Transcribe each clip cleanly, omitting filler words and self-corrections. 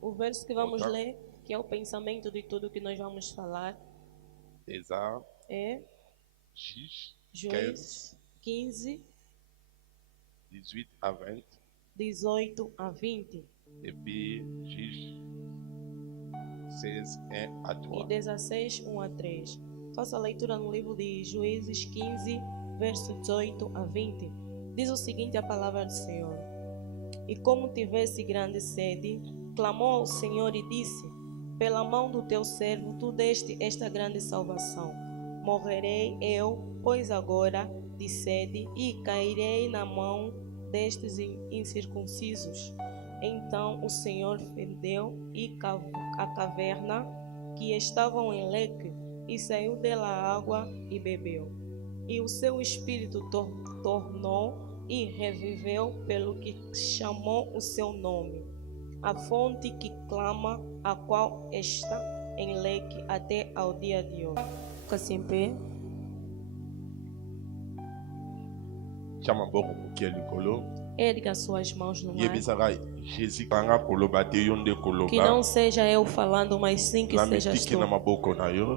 O verso que vamos ler, que é o pensamento de tudo que nós vamos falar, é Juízes 15, 18 a 20. Et puis Juge 16, 1 à 3. E 16, 1 a 3. Faça a leitura no livro de Juízes 15, verso 18 a 20. Diz o seguinte a palavra do Senhor: E como tivesse grande sede, clamou ao Senhor e disse: Pela mão do teu servo tu deste esta grande salvação. Morrerei eu, pois agora, de sede, e cairei na mão destes incircuncisos. Então o Senhor fendeu a caverna que estavam em leque, e saiu dela água e bebeu. E o seu espírito tornou e reviveu, pelo que chamou o seu nome, a fonte que clama, a qual está em leque até ao dia de hoje. Fica-se em pé. Chama boko mukia likolo. Erga suas mãos no mar. Yebisaka Jésus kanga koloba te yonde koloba. Que não seja eu falando, mas sim que sejas tu.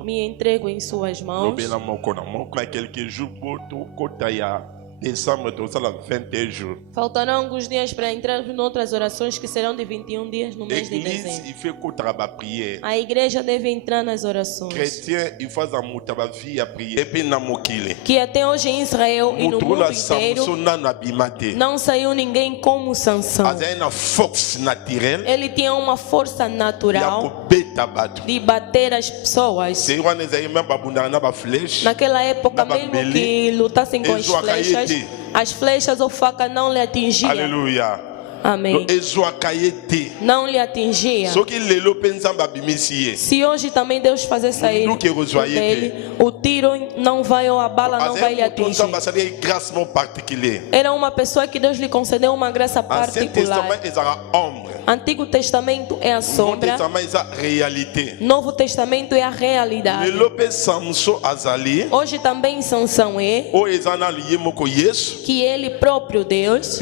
Me entrego em suas mãos. Lobela moko na moko. Naquele que jogo to kotaya. Décembre, tu sala 21 jours. Faltarão alguns dias para entrar em outras orações que serão de 21 dias no mês de dezembro. Il fait qu'on prière. A igreja deve entrar nas orações. Chrétien, il faut amutaba vie à prier. Et puis namokile. Que até hoje em Israel e no mundo inteiro não saiu ninguém como Sansão. Ele tinha uma força natural de bater as pessoas. Naquela época, mesmo que lutassem com as flechas ou faca não lhe atingiam. Aleluia. Amém. Não lhe atingia. Se hoje também Deus fazer sair dele, o tiro não vai, ou a bala não vai lhe atingir. Era uma pessoa que Deus lhe concedeu uma graça particular. Antigo Testamento é a sombra. Novo Testamento é a realidade. Hoje também Sansão é que ele próprio Deus,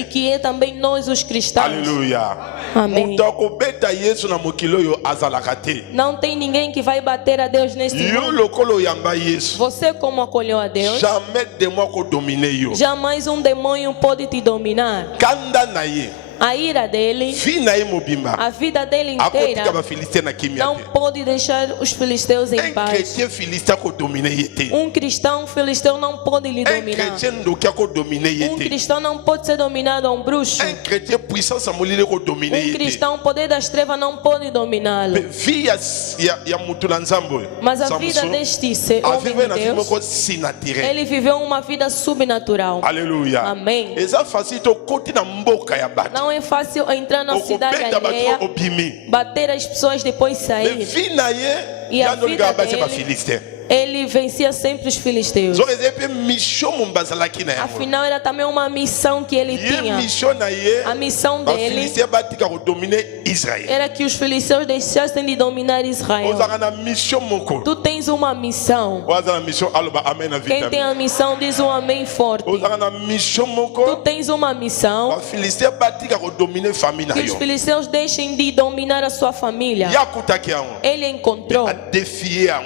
e que é também nós os cristãos. Aleluia. Amém. Não tem ninguém que vai bater a Deus neste mundo. Você como acolheu a Deus, jamais um demônio pode te dominar. A ira dele, a vida dele inteira, não pode deixar os filisteus em paz. Um cristão filisteu não pode lhe dominar. Um cristão não pode ser dominado a um bruxo. Um cristão, o poder das trevas não pode dominá-lo. Mas a vida deste homem de Deus, ele viveu uma vida subnatural. Aleluia. Amém. Não é fácil entrar na cidade alheia, bater as pessoas, depois sair. E a vida dele, ele vencia sempre os filisteus. Afinal, era também uma missão que ele tinha. A missão dele era que os filisteus deixassem de dominar Israel. Tu tens uma missão. Quem tem a missão diz um amém forte. Tu tens uma missão que os filisteus deixem de dominar a sua família. Ele encontrou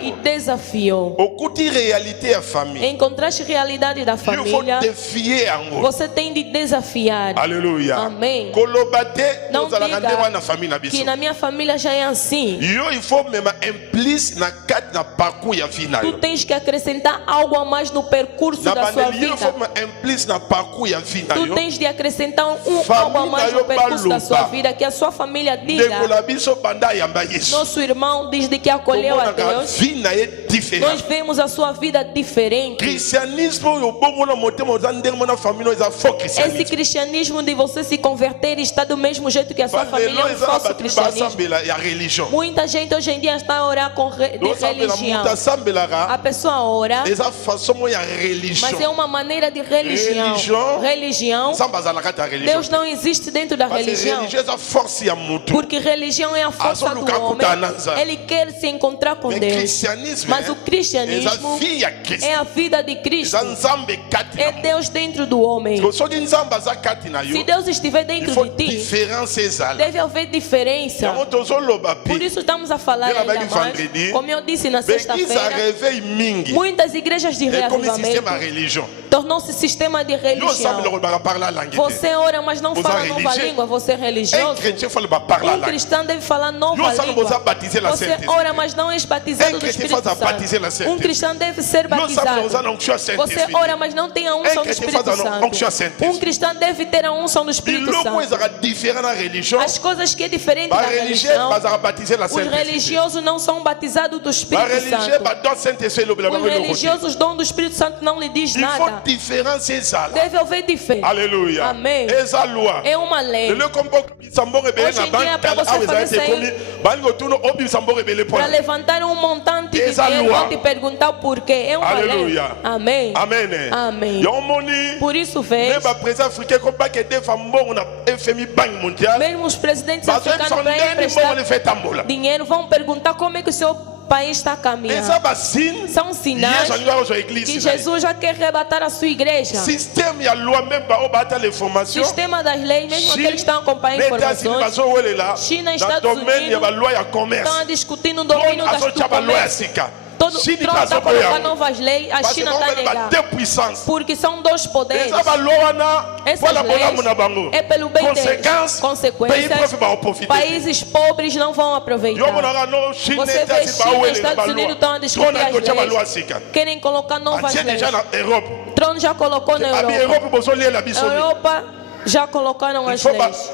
e desafiou. Encontraste realidade da família, você tem de desafiar. Aleluia. Amém. Não diga que na minha família já é assim. Tu tens que acrescentar algo a mais no percurso da sua vida. Tu tens de acrescentar algo a mais no percurso da sua vida, que a sua família diga: nosso irmão, desde que acolheu a Deus, nós vemos a sua vida diferente. Esse cristianismo de você se converter está do mesmo jeito que a sua família, é um falso cristianismo. Muita gente hoje em dia está a orar de religião. A pessoa ora, mas é uma maneira de religião. Deus não existe dentro da religião, porque religião é a força do homem. Ele quer se encontrar com Deus. Mas o cristianismo é a vida de Cristo. É Deus dentro do homem. Se Deus estiver dentro de ti, différence ezala. Deve haver diferença. Yango tozoloba Por pe. isso estamos a falar Ngai ainda nabaki mais. vendredi, Como eu disse na L'église a sexta-feira, réveil mingi. muitas igrejas de É como système à reavivamento religion. tornou-se sistema de Yo sabe religião. le ba parler langue. te. Você ora, mas não Você fala é nova religioso? língua. Você é Un religioso. chrétien faut le ba parler Um langue. cristão deve falar nova Yo sabe você língua. baptiser la Você Sainte ora, mas não és batizado do cristão Espírito faz a batizer na Santo. Sainte Um cristão deve ser Yo sabe você batizado. não unction Você Sainte. ora, mas não tem a unção do cristão Espírito faz a unction Santo. Sainte. Um cristão deve ter a unção do Espírito Biloko Santo. ezaka différent na religion. As coisas que é diferente da Ba religieux religião, bazaka baptiser la os Sainte. religiosos não são batizados do Ba Espírito religieux Santo. ba don Saint-Esprit le Os biloko le côté. religiosos, dom do Espírito Santo não lhe diz Il faut nada. différence ezala. Deve haver diferença. Alléluia. Amém. Eza loi. É uma lei. Le combo sambo rebelle Hoje na em dia, para banque você awe fazer zaite isso komi bango tuno obi sambo rebelle Para pona. levantar um montante de Essa dinheiro, lua. vão te perguntar o porquê. É uma lei. Alléluia. Amém. Amen. Amém. Yo moni Por isso, vês, même président africain ko ba ke defa mbongo na FMI banque mondiale. mesmo os presidentes Ba so africanos para sondeni mbongo emprestar le fait tambola. dinheiro vão perguntar como é que o seu país está Eza caminhando. ba signe. São sinais Yesu aliwa zo que église. Jesus já quer arrebatar a sua igreja. Système ya loi même ba obata les formations. Sistema das leis, mesmo aqueles que estão acompanhando informações, bazo wele la. China e Na Estados domaine ya ba Unidos loi ya commerce. estão discutindo o domínio Azo do chaba loi ya comércio. sika. Todo Chine Trump está bazo colocando koya. novas leis, a Parce que China on está veut ba negando. deux puissances. Porque são dois poderes. Eza ba loi wana Essas wala bola leis muna bango. é pelo bem deles. Conséquence. Pays Consequências, profi ba profiter. países pobres não vão Yo aproveitar. monaka no Chine Você eta vê si ba China e wele ba Estados Unidos loi. estão a discutir Tona ko chaba as loi leis. sika. Querem colocar novas Atie leis. déjà na Europe. Trump já colocou na Abi Europa. Europe bozo lie la biso. Europa já colocaram Il as faut leis.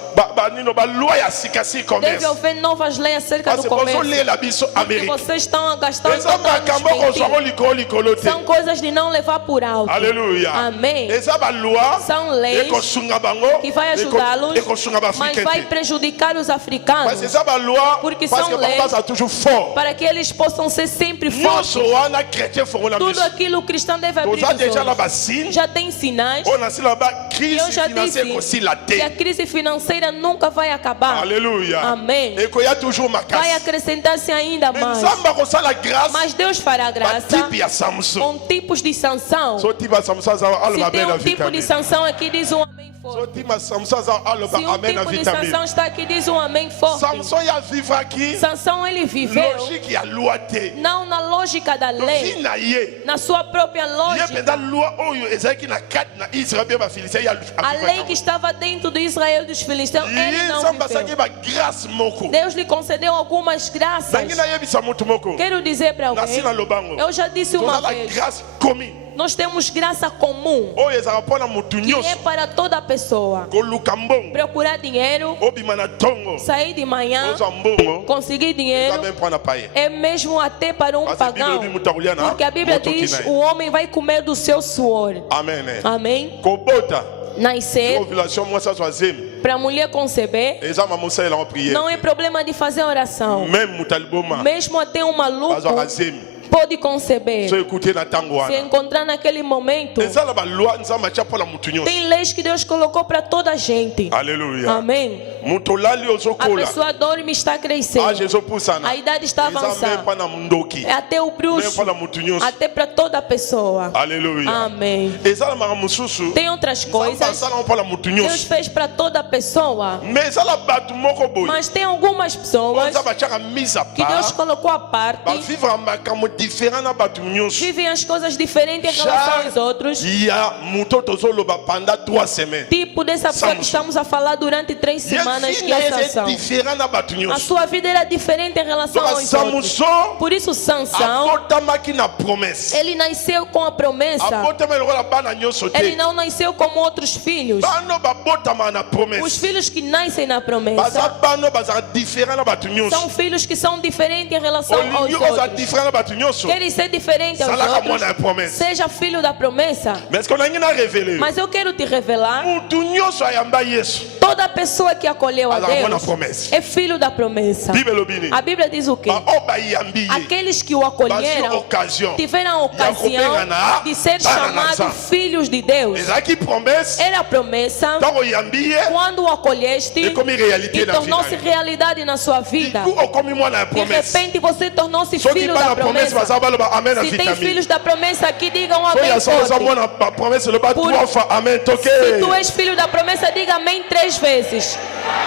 nino ba loi ya sika si Deve commerce. haver novas leis acerca Parce do que bozo comércio. lie la biso Porque Amérique. vocês estão a gastar Eza makambo kozwa likolo likolo te. São coisas de não levar por alto. Alléluia. Amém. Eza ba loi São leis ekosunga bango. que vai ajudá-los, Ekosunga ba mas vai africain. prejudicar os Parce que africanos eza ba loi Porque parce são que bango leis baza toujours fort. para que eles possam ser sempre fortes. Nyonso wana chrétien fongo na Tudo biso. aquilo o cristão deve abrir Toza os déjà na olhos. ba signe. Já tem sinais. On a sila ba crise Eu já financière disse kosila que a te. crise financeira nunca vai acabar. Alléluia. Amém. Ekoya toujours Vai makasi. acrescentar-se ainda Mais mais. nzambe akosala grâce. Mas Deus fará Ba graça type ya Samson. com tipos de sanção. So type ya Samson aza Se aloba tem amen na um tipo de vitamine. sanção aqui, diz um amém So forte. type ya Samson aza aloba Se um amen na tipo de sanção vitamine. está aqui, diz um amém forte. Samson ya vivre aqui. Sansão ele viveu Logique ya loi te. não na lógica da lei, Vi na ye. na sua própria Ye lógica. mpenza loi oyo ezalaki na kati na Israël mpe bafilistin ya A lei que estava dentro de Israel dos filisteus, ele ye não nzambe asalaki viveu. bagrâce moko. Deus lhe concedeu algumas graças. Nangi nayebisa motu moko. Quero dizer para Nasi alguém, na lobango. eu já disse uma tozala vez, grâce komi nós temos graça comum, oyo ezalaka mpo na motu que é nyonso para toda pessoa. koluka mbongo Procurar dinheiro, obima na ntongo sair de manhã, ozwa mbongo conseguir eza dinheiro, mpe mpo na paye. é mesmo até para um Parce que Bíblia pagão. elobi moto akolia na Porque a Bíblia moto diz: kina ye. o homem vai comer do seu suor. Amen. Amém? Kobota Nascer, ovulation mwasi azwa zemi para a mulher conceber, eza mamosalela priere não é problema de fazer oração. même moto aliboma Mesmo até um maluco bazwaka zemi pode conceber. so ekute na ntango Se wana encontrar naquele momento, eza na baloi nzambe atia mpo na motu nyonso. tem leis que Deus colocou para toda a gente. Alléluia. Amém? moto olali A ozokola pessoa dorme e está crescendo. age ezopusana A idade está eza mpe avançando. mpo na ndoki É até o mpe bruxo, mpo na motu nyonso. até para toda a pessoa. Alléluia. Amém. eza na makambo mosusu Tem outras nzambe coisas asalaka mpo na motu Deus nyonso fez para toda pessoa, me ezala bato moko boye mas tem algumas oyo pessoas nzambe atiaka mise à que Deus part colocou à parte, bavivre makambo différent na bato nyonso. vivem as coisas diferentes em relação aos outros. ya moto tozoloba pendant 3 semaines Tipo dessa pessoa que estamos a falar durante 3 semanas que é Sansão. différent na bato A nyonso. sua vida era diferente em relação donc aos outros. Samson Por isso Sansão, abotamaki na promesse ele nasceu com a promessa. abotama lokola bana nyonso Ele te não nasceu como outros filhos. bano babotama na Os promesse filhos que nascem na baza promessa bano bazala différent na bato nyonso. são filhos que são diferentes em relação aos olingi ozala outros. différent na bato nyonso Querem ser diferente aos zalaka mwana ya outros. promesse Seja filho da promessa. mais que olingi na révélé Mas eu quero te revelar, mutu nyonso ayamba yesu toda pessoa que acolheu a azala mwana Deus promesse. é filho da promessa. bible elobini A Bíblia diz o quê? baoyo bayambi ye Aqueles que o bazwi acolheram occasion tiveram a ocasião de ser chamados filhos de Deus. ezalaki promesse Era a promessa. ntango oyambi ye Quando o acolheste ekomi réalité e na tornou-se vida realidade na sua vida, du okomi mwana ya de promesse repente você tornou-se soki filho bana da promesse promessa. baza baloba amen na Se tem vitamine filhos da promessa aqui, digam soki amém aza oza forte. mwana promesse loba Por- 3 fois amen toke Se tu és filho da promessa, diga amém 3 vezes.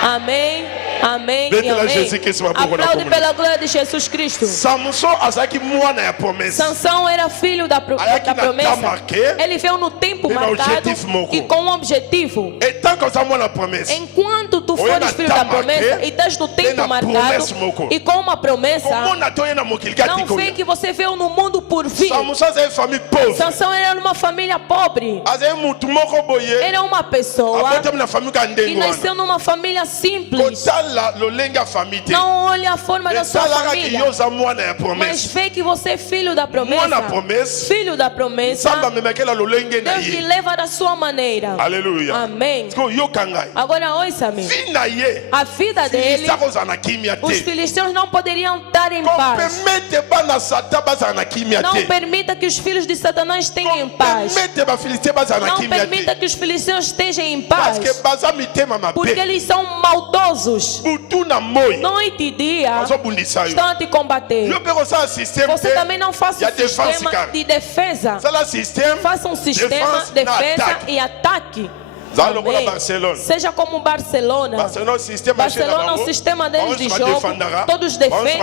Amém, amém e Bêtela amém. Jesus Cristo, uma boa Aplaude comunidade. pela glória de Jesus Cristo. Samson azaki mwana ya promessa. Sansão era filho da Ayaki na promessa. temps marqué. Ele veio no tempo Tem um marcado objetivo moko. e com um objetivo. Et tant que ça mwana promessa. Enquanto tu Oye, fores na filho temps da promessa marqué, e estás no tem tempo na marcado promessa moko. e com uma promessa, Comment na na mokili não kati vê koya. que você veio no mundo por vir. Samson azali famille pauvre. Sansão era uma família pobre. Azali mutu moko boye. Era uma pessoa Abotami na famille ka que ndengo wana. nasceu numa família simples. Kotala lolenge ya famille te. Não olha a forma da sua Etalaka ki família, yo oza mwana ya mas promesse. vê que você é filho da Mwana promessa. promesse. Filho da promessa. Samba memekela lolenge na Deus lhe ye. leva da sua maneira. Alléluia. Amém. Sko yoka ngai. Agora ouça-me. Fi na ye. A vida dele, Filisa kozala na kimia os te. filisteus não poderiam estar em paz. Permete bana satan bazala na kimia Não te. permita que os filhos de Satanás tenham em paz. Permete ba filiste bazala na Não kimia permita te. que os filisteus estejam em Parce paz. que baza mitema Porque mabe. eles são maldosos. Butu na moi. Noite e dia Bazobundisa yo. estão a te combater. Yo pe kosala système Você te. também não faça Ya um défense, sistema cara. de defesa. Sala système. Faça um sistema, Défense na defesa attaque. e ataque. Zalo Amém. kola Barcelone. Seja como Barcelona. Barcelona système Barcelona, o sistema deles de jogo, todos defendem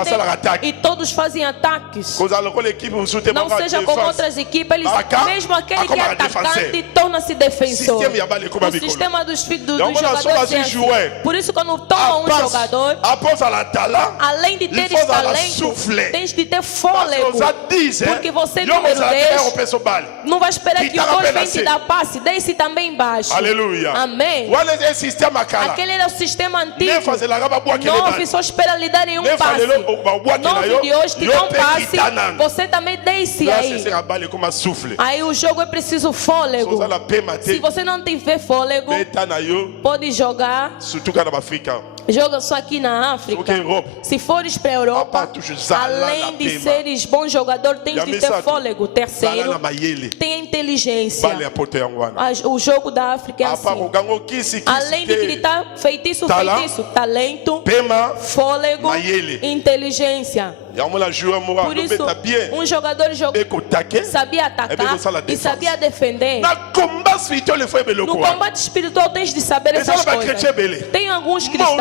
e todos fazem ataques. Kozala kola équipe usute Não seja como outras equipes, mesmo aquele que é atacante torna-se defensor. Système ya bale O kuma bikolo. sistema dos Donc, jogadores on a é só jouer. assim. Por isso, quando toma um jogador, Após a talent. além de Il teres faut dar talento, souffler. tens de ter Parce que fôlego. osa diz, Porque você, yo número osa 10, ter o peso bale. não vai esperar Que que o tá 2 apenas venha assim. te dar passe, desce também embaixo. Aleluia. Amém. Wale é sistema akala. Aquele era o sistema Ne antigo. fazela raba bua kele 9 bale. só espera lhe darem um Ne passe. fazela ba bua kele 9 de hoje te yo dão um pe passe, kitanan. você também desce Là aí. c'est ser bale como souffle. Aí o jogo é preciso fôlego. Oza la pe Se mate. você não tiver fôlego, Beta na yo. pode jogar. Surtout kana Africa. Joga só aqui na Ok África. Europe. Se fores para a Europa, Papa, tu zala além na de pema. seres bom jogador, tens Ya de ter mesa- fôlego. Zala Terceiro, na mayele. tem a inteligência. Bale a poto yango wana. O jogo da África é Apa assim. kogango kisi Além de kisi te. gritar feitiço, Tala. feitiço, talento, Pema. fôlego, Mayele. inteligência. Yango la joueur mora Por no isso, beta bien. um jogador Beko take. sabia É bem atacar gostar da e defesa. sabia defender. Na combat spiritual ele foi No beloko. combate espiritual tens de saber Esse essas não vai coisas. crescer, Bele. Tem alguns cristãos.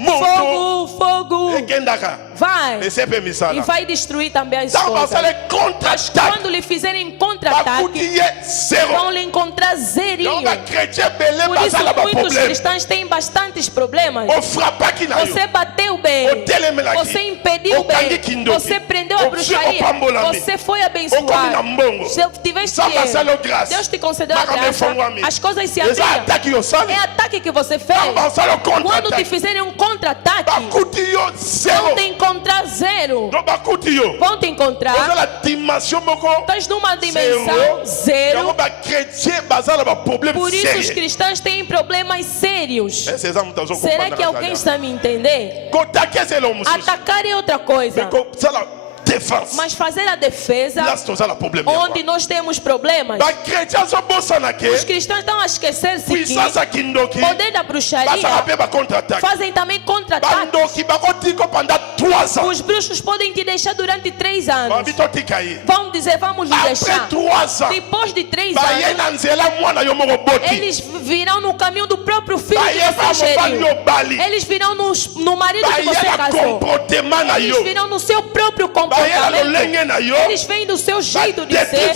Moto. Fogo, fogo. Ekendaka. Vai. Esse é E misala. vai destruir também as Tá coisas. passando contra-ataque. Quando lhe fizerem contra-ataque, Bakuti é zero. vão lhe encontrar zerinho. Donc chrétien belé Por isso, basala ba muitos problème. cristãos têm bastantes problemas. O frappa aqui na yo. Você bateu bem. O telemela aqui. Você impediu O kangi bem. kindoki. Você prendeu a O bruxaria. pambolami. Você foi O abençoado. komi na mbongo. Se tiveste Samba dinheiro, salo graça. Deus te concedeu a Makame graça. fongwami. As coisas se Essa abriram. ataque yo sali. É ataque que você fez. Samba salo Quando te contra-ataque. fizerem um contra-ataque, Bakuti yo vão zero. te encontrar zero. Donc bakuti yo. Vão te encontrar. Ozala dimension moko. Estás numa dimensão Yango zero. ba chrétien basala ba problème Por isso os sérieux. cristãos têm problemas sérios. Esse exame tá Será que alguém está me entender? Kotake c'est l'homme. Atacar é outra coisa. Sala défense. Mas fazer a defesa, Là c'est la problème. onde nós temos problemas, Ba chrétien so bosana ke. os cristãos estão a esquecer-se que Puissance kindoki. poder da Basala bruxaria pe ba contre-attaque. fazem também contra-ataques. Bandoki bakotiko pendant 3 ans. Os bruxos podem te deixar durante 3 anos. Babitotika aí. Vão dizer, vamos lhe Après deixar. 3 ans. Depois de 3 Baye anos, na nzela mwana yo moko boti. eles virão no caminho do próprio filho Baye que ba você mobali geriu. yo bali. Eles virão no marido que Baye você na casou. comportement na Eles yo. virão no seu próprio Baye na comportamento. lolenge na yo. Eles vêm do seu jeito de ser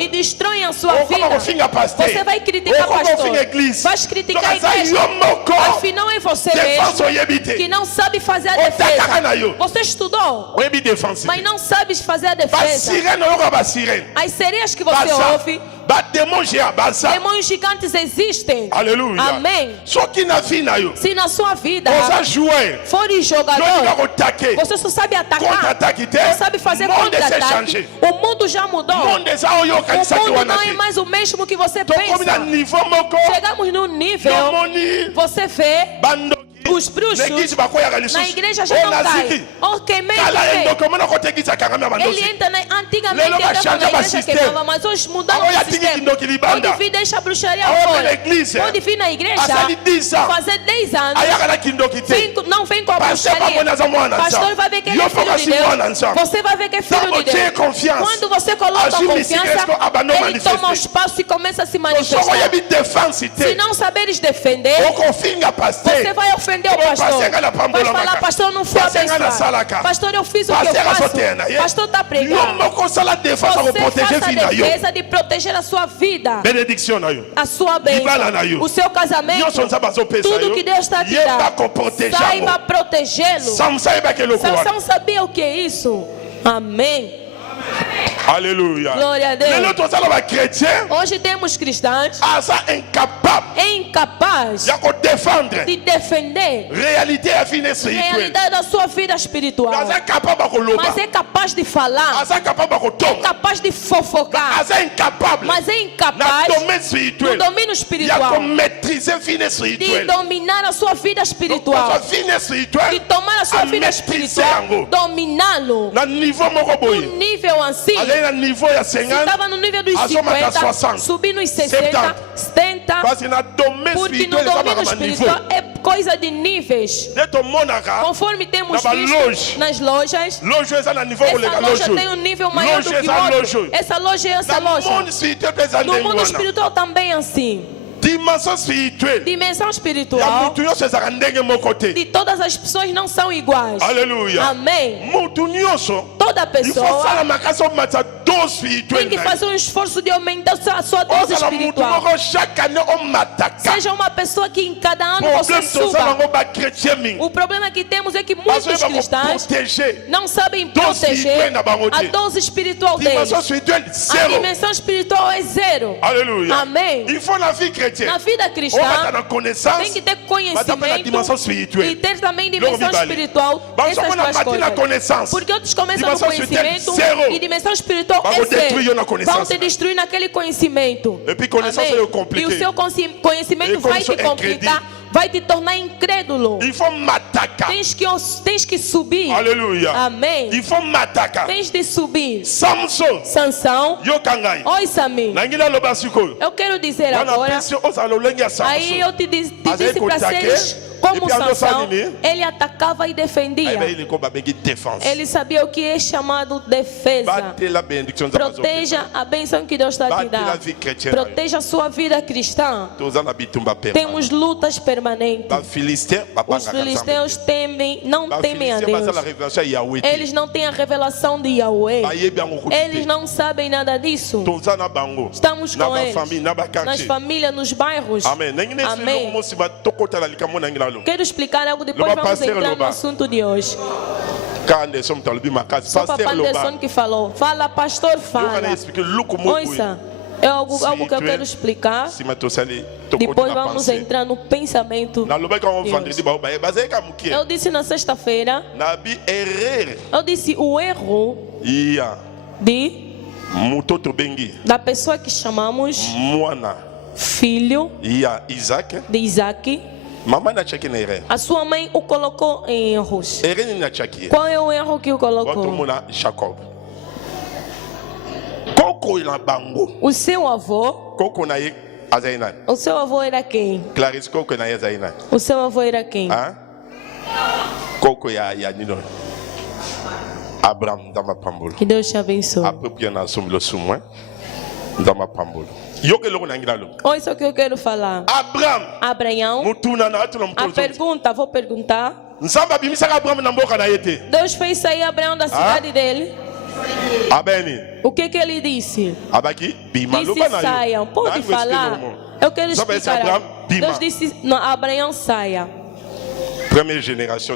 e destroem a sua vida. Você vai criticar pastor, vai criticar a igreja. Afinal é você mesmo que não sabe fazer a defesa. Você estudou, Oyebi défense. mas não sabe fazer a Ba defesa. sirène oyoka ba sirène. As sereias que você ouve, Ba démon géant baza. demônios gigantes existem. Alléluia. Amém. Soki na vie na yo. Se na sua vida Oza jouer. for Yo jogador, kotake. você só sabe atacar, Contre-attaque te. não sabe fazer Monde s'est contra-ataque. changé. O mundo já mudou. Monde eza oyoka O lisaki mundo wana não é te. mais o mesmo que você Tokomi na pensa. niveau moko. Chegamos num nível, Tomoni. você vê Bandoki. os Os bruxos na igreja já não caem. Ok, meio ele entra antigamente entrava na igreja queimava, mas hoje mudaram o sistema. Pode vir deixar a bruxaria fora. Pode vir na igreja fazer 10 anos. Não vem com a bruxaria. Pastor vai ver que ele é filho de Deus. Você vai ver que é filho de Deus. Quando você coloca a confiança, ele toma o espaço e começa a se manifestar. Se não saberes defender, você vai ofender o pastor. Vai falar, pastor, eu não fui abençoado. Pastor, eu fiz o que eu faço. Pastor está pregando. Você faça a defesa de proteger a sua vida, a sua bênção, o seu casamento, tudo que Deus está te dando. Saiba protegê-lo. Sansão sabia o que é isso? Amém. Alléluia. Glória a Deus. Hoje temos cristãos incapazes de defender realidade da sua vida espiritual. Mas é capaz de falar, é capaz de fofocar, mas é incapaz no domínio espiritual de dominar a sua vida espiritual, de tomar a sua vida espiritual, dominá-lo no nível assim. Se estava no nível dos 50, subir nos 60, 70, porque no domínio espiritual é coisa de níveis. Conforme temos visto nas lojas, essa loja tem um nível maior do que outro. Essa loja é essa loja. No mundo espiritual também é assim. Dimensão espiritual de todas as pessoas não são iguais. Aleluia. Amém. Toda pessoa tem que fazer um esforço de aumentar a sua dose espiritual. Seja uma pessoa que em cada ano você suba. O problema que temos é que muitos cristãos não sabem proteger a dose espiritual deles. A dimensão espiritual é zero. Aleluia. Amém. Na vida cristã tem que ter conhecimento e ter também dimensão espiritual. Essas duas coisas. Porque outros começam no conhecimento e dimensão espiritual é zero. Vão te destruir naquele conhecimento. Amém. E o seu conhecimento vai te complicar, vai te tornar incrédulo. Tens que subir. Aleluia. Amém. Tens de subir. Sansão. Ouça-me. Eu quero dizer agora. Aí eu te disse para seres como Sansão, ele atacava e defendia. Ele sabia o que é chamado defesa. Proteja a bênção que Deus está te dando. Proteja a sua vida cristã. Temos lutas permanentes. Os filisteus não temem a Deus. Eles não têm a revelação de Yahweh. Eles não sabem nada disso. Estamos com eles nas famílias, nos bairros. Amém. Quero explicar algo, depois vamos entrar no assunto de hoje. Só para Anderson que falou. Fala, pastor, fala. Ouça, é algo que eu quero explicar. Depois vamos entrar no pensamento de Deus. Eu disse na sexta-feira, eu disse o erro da pessoa que chamamos filho de Isaac. A sua mãe o colocou em erros. Qual é o erro que o colocou? O seu avô. O seu avô era quem? O seu avô era quem? Que Deus te abençoe. Olha isso que eu quero falar. Abraão. A pergunta, vou perguntar. Deus fez sair Abraão da cidade dele. O que ele disse? Disse saiam. Pode falar? Eu quero explicar. Deus disse Abraão saia.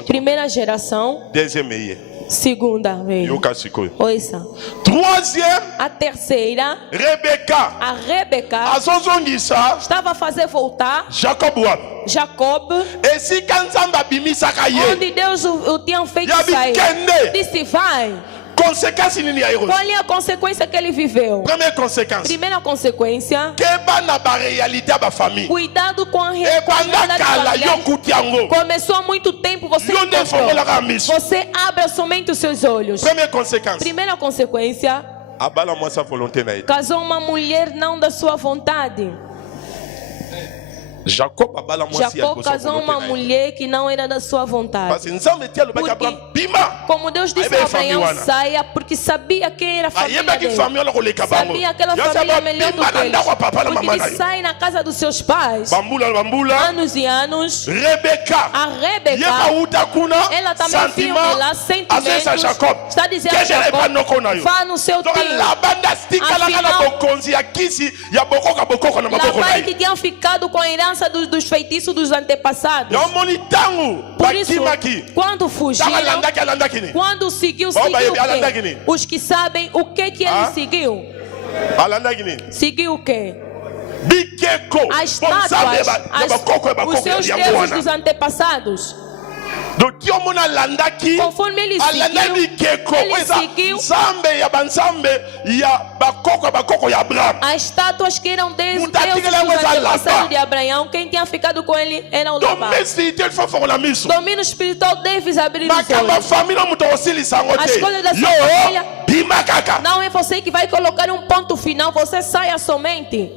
Primeira geração. Segunda veio. Ouça. A terceira. A Rebeca estava a fazer voltar Jacob. Onde Deus o tinha feito sair. Disse vai. conséquence nini ya Eros? Qual é a consequência que ele viveu? Première conséquence. Primeira consequência, Keba na ba réalité ba famille. cuidado com a E banda realidade kala yo familiar. kuti yango. Começou há muito tempo, você Yo nde encontrou. fongola ka miso. Você abre somente os seus olhos. Première conséquence. Primeira consequência, Abala moi sa volonté na ye. casou uma mulher não da sua vontade. Jacob abala moi si Jacó casou uma mulher que não era da sua vontade. Parce que nzambe tia lo ba Porque- Abraham bima. Como Deus disse Aí a veio a família Abraão, wana. saia, porque sabia quem era a família Ayeba ki dele. famille ko leka bango. Sabia aquela Yo família saba melhor do bima que na eles. ndako papa na Porque mama na ele yo. sai na casa dos seus pais, Bambula. anos e anos. Rebecca. A Rebeca, Yeba uta kuna. ela também viu de lá Às a Jacob. sentimentos. Está dizendo a Que gere pa noko na Jacob, yo. vá no seu Donc tio. la banda stika la kana Afinal- bokonzi ya kisi ya bokoko na maboko na Lá ye. que tinham ficado com a herança dos feitiços dos antepassados. Yo moni tangu. Por isso, Bakimaki. quando fugiram, Alandaki ni. quando seguiu Bom, vai, o alandaki quê? ni. Os que sabem o que ele Ah? seguiu. Alandaki ni. Seguiu o quê? Bikeko. As estátuas, os seus ya deuses mwana. dos antepassados. Donc Dieu mon alandaki. Conforme ele Alandaki seguiu, keko. ele Weza seguiu nzambe ya banzambe ya bakoko ya Abraham. as estátuas que eram deuses dos Mutatika la weza antepassados Labá. de Abraão. Quem tinha ficado com ele era o Labá. Donc spirituel fa fo na miso. Domínio espiritual deves abrir os Makamba olhos. famille no muto osilisa ngo As te. coisas da sua Yo família- bima kaka. Não é você que vai colocar um ponto final, você saia somente.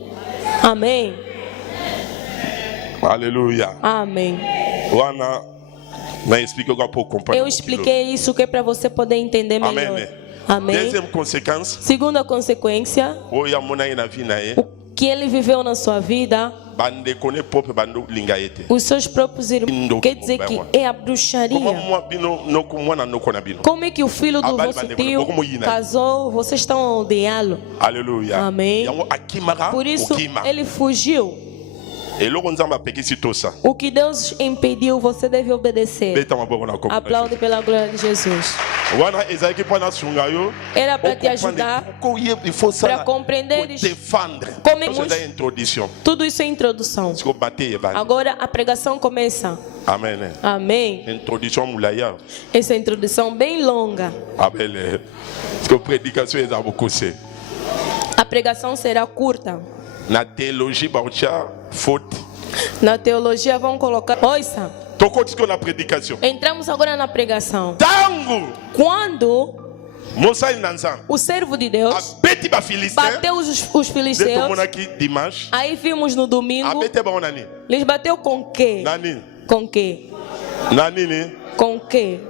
Amém. Alléluia. Amém. Wana na explique quoi pour comprendre. Eu expliquei isso que é para você poder entender melhor. Amém. Amém. Deuxième conséquence, Segunda consequência, oya mona na vie na ye. o que ele viveu na sua vida, Bande kone pop bando linga ete. os seus próprios irmãos, quer dizer que é a Como bruxaria. moi bino no ko mwana no ko na bino. Como é que o filho do Abali vosso bande tio como yina. casou, vocês estão a odiá-lo? Alléluia. Amém. Yango akimara Por isso okima. ele fugiu. Eloko nzamba pekisi tosa. O que Deus impediu, você deve obedecer. Beta maboko na ko. Aplaude pela glória de Jesus. Wana ezaki pona sunga yo. Era para te ajudar, Il faut ça. para compreenderes. Défendre. Como Isso é a introdução. Tudo isso é introdução. Siko bater evani. Agora a pregação começa. Amen. Amém. Introduction mulaya. Essa introdução bem longa. Amen. Siko prédication eza bokose. A pregação será curta. Na théologie baotia faute. Na teologia vão colocar. Ouça, Toko tiko na prédication. entramos agora na pregação. Tango Quando Mosa inanza. o servo de Deus Abeti ba Philistin. bateu os Deto filisteus, monaki dimanche. aí vimos no domingo, Abete ba onani. lhes bateu com quê? Nani. Com quê? Nani ni. Com quê?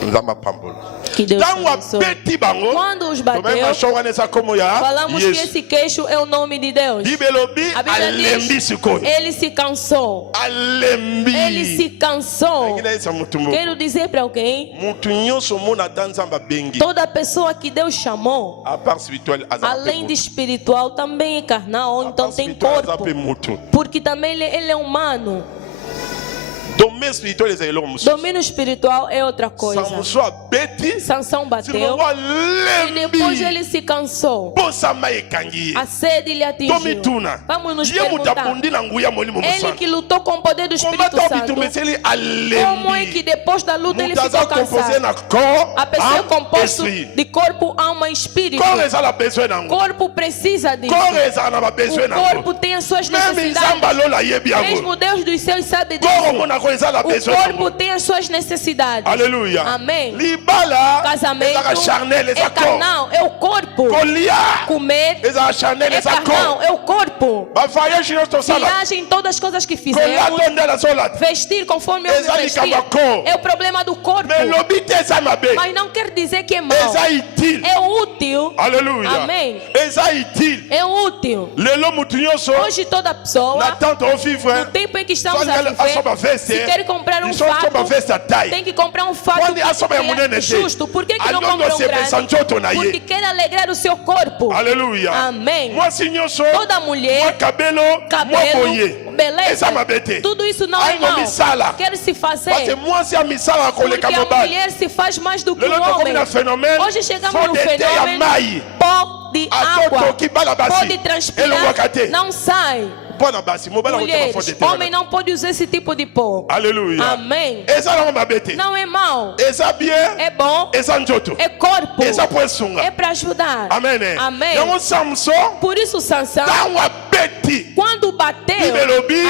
Nzamba pambolo. Que Deus Tango abençoe. abeti bango. Quando os Tomei bateu, machonga nessa como ya. falamos que Yesu. esse queixo é o nome de Deus. Bibelobi A Bíblia alembi diz, sikoyo. ele se cansou. Alembi. Ele se cansou. Ngina esa mutumbo. Quero dizer para alguém, Mutu nyonso mona danzamba bengi. toda pessoa que Deus chamou, A part spirituelle azapa. além de espiritual, também é carnal, ou então tem corpo. mutu. Porque também ele é humano. Domaine spirituel eza eloko mosusu. Domínio espiritual é outra coisa. Samuso abeti. Sansão bateu Simongo e depois ele alembi. se cansou. Bosama ekangi ye. A sede lhe atingiu. Tomituna. Vamos nos Ye mutu perguntar. apundi na nguya molimo Ele mosana. que lutou com o poder do Komba Espírito to Santo, bitumesi ele como é que alembi. depois da luta ele Mutu aza ficou composé cansado? na corps, A pessoa é âme, composta esprit. de corpo, alma e espírito. Corps ezala besoin nango. Corpo precisa disso. Corps ezala na ba besoin O nango. corpo tem as suas Même necessidades. nzamba lola yebi yango. Mesmo Deus dos céus sabe Corps disso. omonako ezala O besoin nango. corpo tem as suas necessidades. Alléluia. Amém. Libala Casamento ezaka charnel é eza corps. carnal, é o corpo. Kolia Comer ezaka charnel é eza carnal, corps. é o corpo. Bavoyage nyonso tosala. Viagem, todas as coisas que Kolia fizemos. to ndela azolata. Vestir conforme eu Eza me vestia. likambo ya corps. É o problema do corpo. Mais lobi te eza mabe. Mas não quer dizer que é mau. Eza utile. É útil. Alléluia. Amém. Eza utile. É útil. Lelo mutu nyonso Hoje toda pessoa, na tante ovivre. no tempo em que estamos Quando a ela assoba viver, veste, se quer comprar um ils sont soba fato, veste a taille. tem que comprar um fato Quando assoba ya munene que é te. justo. Por que não Aliondo compra um se pensa nzoto na grande? ye. Porque quer alegrar o seu corpo. Alléluia. Amém. Mwasi nyonso. Toda mulher, Mwa kabelo. Mwa cabelo, boye. beleza, Eza mabe te. tudo isso não é Aingo mal. misala. Quer se Parce que fazer. mwasi ya misala Porque koleka a mobali. mulher se faz mais do que Lelo o tokomi homem. na phénomène. Hoje chegamos Fond no de te ya fenômeno mai. pó de Atoto água. ki bala basi. Pode transpirar, Elongwaka te. não sai. Mpona basi, mobala ko Mulheres, fond de homem não pode usar esse tipo de pó. Alléluia. Amém. Eza na mabete. Não é mal. Eza bien. É bom. Eza njoto. É corpo. Eza poesunga. É para ajudar. Amen. Amém. Yango Samson. Por isso Sansão, Kawa beti. quando bateu,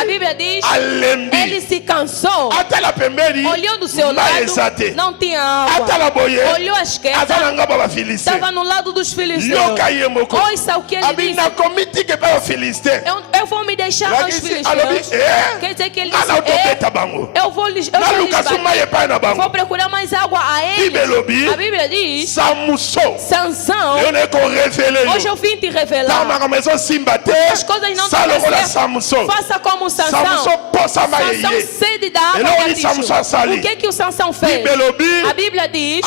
a Bíblia diz, Alembi. ele se cansou. Atala pembeni. Olhou do seu lado, não tinha água. Atala boye. Olhou à esquerda, Atala ngaba ba Filisteu. estava no lado dos filisteus. Yoka yemoko. Ouça o que ele disse. Abina komiti ke ba Filisteu. Eu vou me deixar aos filisteus. Quer dizer que ele disse, eu vou lhes vou procurar mais água a eles. A Bíblia diz, Sansão, hoje eu vim te revelar. As coisas não estão certas. Faça como Sansão. Sansão sede da água da bicho. O que o Sansão fez? A Bíblia diz,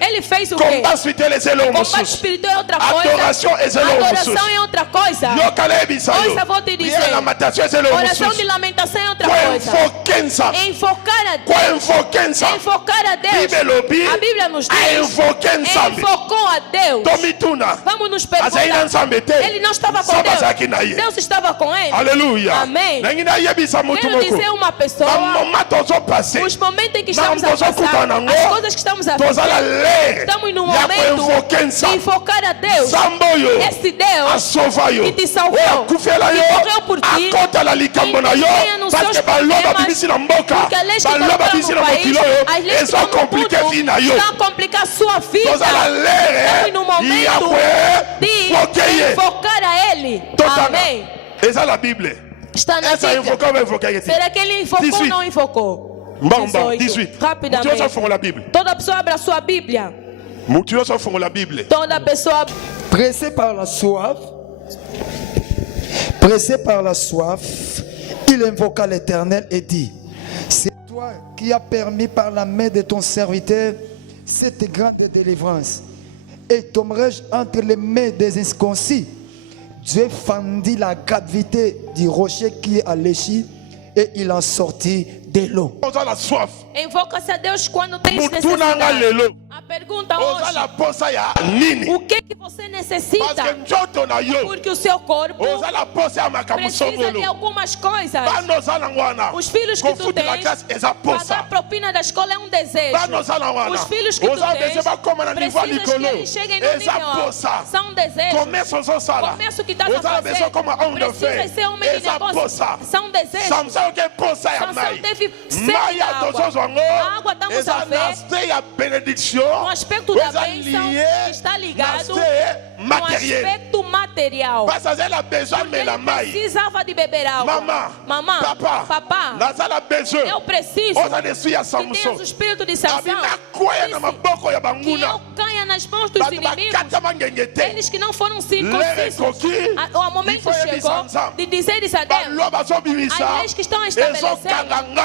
ele fez o quê? Combate espiritual é outra coisa. Adoração é outra coisa. Ouça, vou te dizer. Oração de lamentação é outra coisa. Enfocar a Deus. Enfocar a Deus. A Bíblia nos diz. Enfocou a Deus. Vamos nos perguntar. Ele não estava com Deus. Deus estava com ele. Aleluia. Amém. Quero dizer uma pessoa. Os momentos em que estamos a passar. As coisas que estamos a fazer. Estamos num momento de enfocar a Deus. Esse Deus que te salvou. Que morreu por ti. Tenha nos seus problemas, porque as leis que estão no país, as leis que estão no mundo, estão a complicar a sua vida. Estamos no momento de enfocar a Ele. Amém. Essa é a Bíblia. Está na Bíblia. Será que ele enfocou ou não enfocou? 18. Rapidamente. Toda pessoa abra a sua Bíblia. Toda pessoa. Pressé par la soif, il invoqua l'Éternel et dit, c'est toi qui as permis par la main de ton serviteur cette grande délivrance. Et tomberai-je entre les mains des incirconcis? Dieu fendit la gravité du rocher qui est alléchi et il en sortit de l'eau. Invoca-se a Deus quando tem necessidade. A pergunta hoje, o que você necessita? Porque o seu corpo precisa de algumas coisas. Os filhos que tu tens, pagar a propina da escola é um desejo. Os filhos que tu tens, precisas que eles cheguem no nível. São desejos. Começo que estás a fazer, precisa ser homem de negócio. São desejos. Sansão teve sede da água. A água estamos a ver. O aspecto da bênção está ligado com o aspecto material. Porque ele precisava de beber água. Mamãe, papá, eu preciso que tenhas o espírito de Sansão. Que eu caia nas mãos dos inimigos. Eles que não foram circuncisos. O momento chegou de dizer isso a Deus. As leis que estão a estabelecer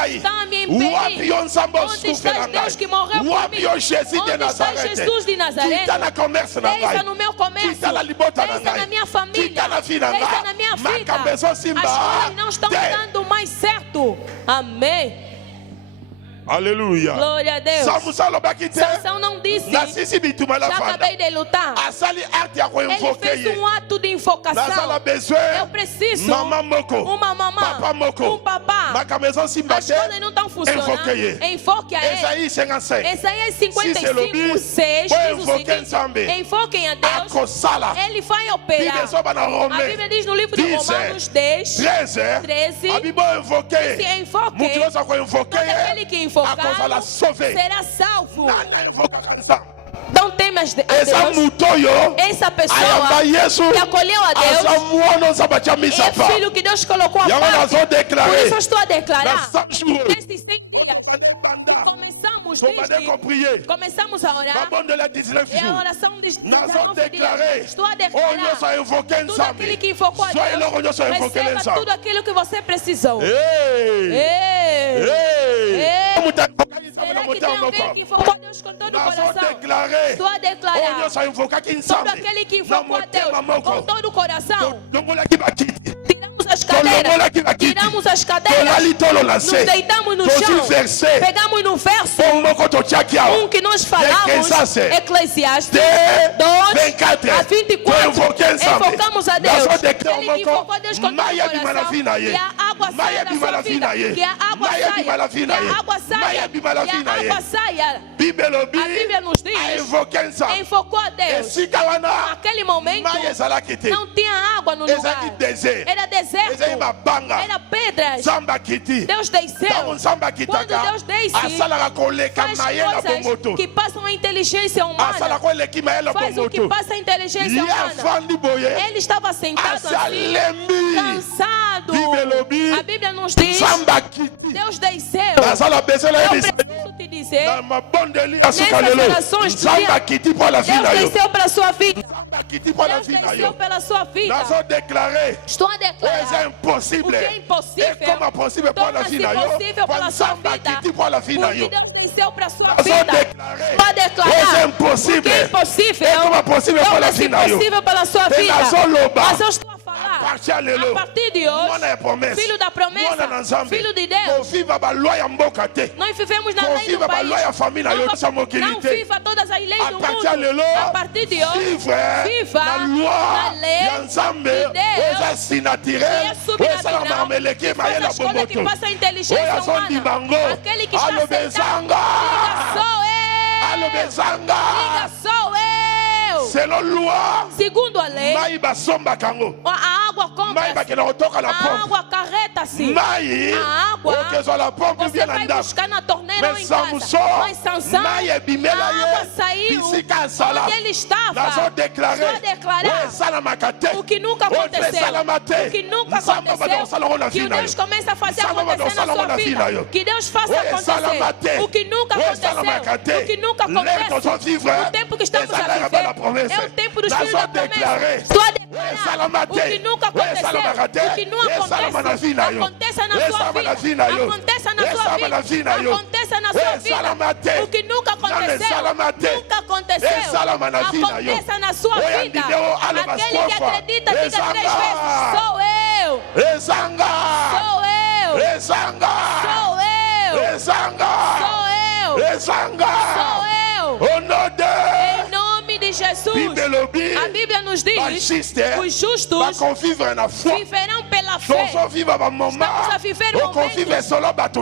estão a me impedir. Onde está Deus que morreu por mim? Onde está Jesus de Nazaré? Deixa no meu comércio. Deixa na minha família. Deixa na minha vida. As coisas não estão dando mais certo. Amém. Aleluia. Glória a Deus. Sansão não disse, já acabei de lutar. Ele fez um ato de invocação. Eu preciso uma mamãe, um papá. As coisas não estão funcionando. Enfoque a ele. Isaías 55, 6 diz o seguinte: enfoquem a Deus, ele vai operar. A Bíblia diz no livro de Romanos 10, 13, se enfoquem, todo aquele que invocar será salvo. Não temas a Deus. Essa pessoa que acolheu a Deus é filho que Deus colocou a parte. Por isso eu estou a declarar nesses 100 dias começamos a orar. É a oração de 19 dias. Estou a declarar tudo aquilo que invocou a Deus. Receba tudo aquilo que você precisou. Será que tem alguém que invocou a Deus com todo o coração? Estou a declarar todo aquele que invocou a Deus com todo o coração. Tiramos as cadeiras, tiramos as cadeiras, nos deitamos no chão, pegamos no verso que nós falamos, Eclesiastes 2 a 24, invocamos a Deus. Ele invocou a Deus com todo o coração, que a água saia da sua vida, que a água saia, que a água saia, que a água saia. A Bíblia nos diz, invocou a Deus. Naquele momento não tinha água no lugar, era deserto, era pedras. Deus desceu. Quando Deus desce, faz coisas que passam a inteligência humana, faz o que passa a inteligência humana. Ele estava sentado assim, cansado. A Bíblia nos diz, Deus desceu. Eu preciso te dizer, nessas orações, Deus desceu para a sua vida. Deus desceu pela sua vida. Estou a declarar, o que é impossível torna-se possível pela sua vida, porque Deus desceu para a sua vida. Estou a declarar, o que é impossível torna-se possível pela sua vida. Mas eu estou a falar, a partir de hoje, filho da promessa, filho de Deus, nós vivemos na lei do país, não viva todas as leis do mundo. A partir de hoje, viva na lei de Deus, que é subnatural, que faz as coisas que passam a inteligência humana. Aquele que está sentado, diga sou eu. Segundo a lei, a água compra-se, a água carreta-se, a água você vai buscar na torneira ou em casa. Mas Sansão, a água saiu onde ele estava. Só declarar o que nunca aconteceu, o que nunca aconteceu, que Deus começa a fazer acontecer na sua vida, que Deus faça acontecer o que nunca aconteceu, o que nunca acontece. O tempo que estamos a viver é o tempo dos filhos da promessa. Estou a declarar o que nunca aconteceu, o que não acontece, aconteça na sua vida, aconteça na sua vida, aconteça na sua vida. O que nunca aconteceu, nunca aconteceu, aconteça na sua vida. Aquele que acredita, diga 3 vezes: sou eu, sou eu, sou eu, sou eu, sou eu. Em nome de Jesus, a Bíblia nos diz, os justos viverão pela fé. Estamos a viver um momento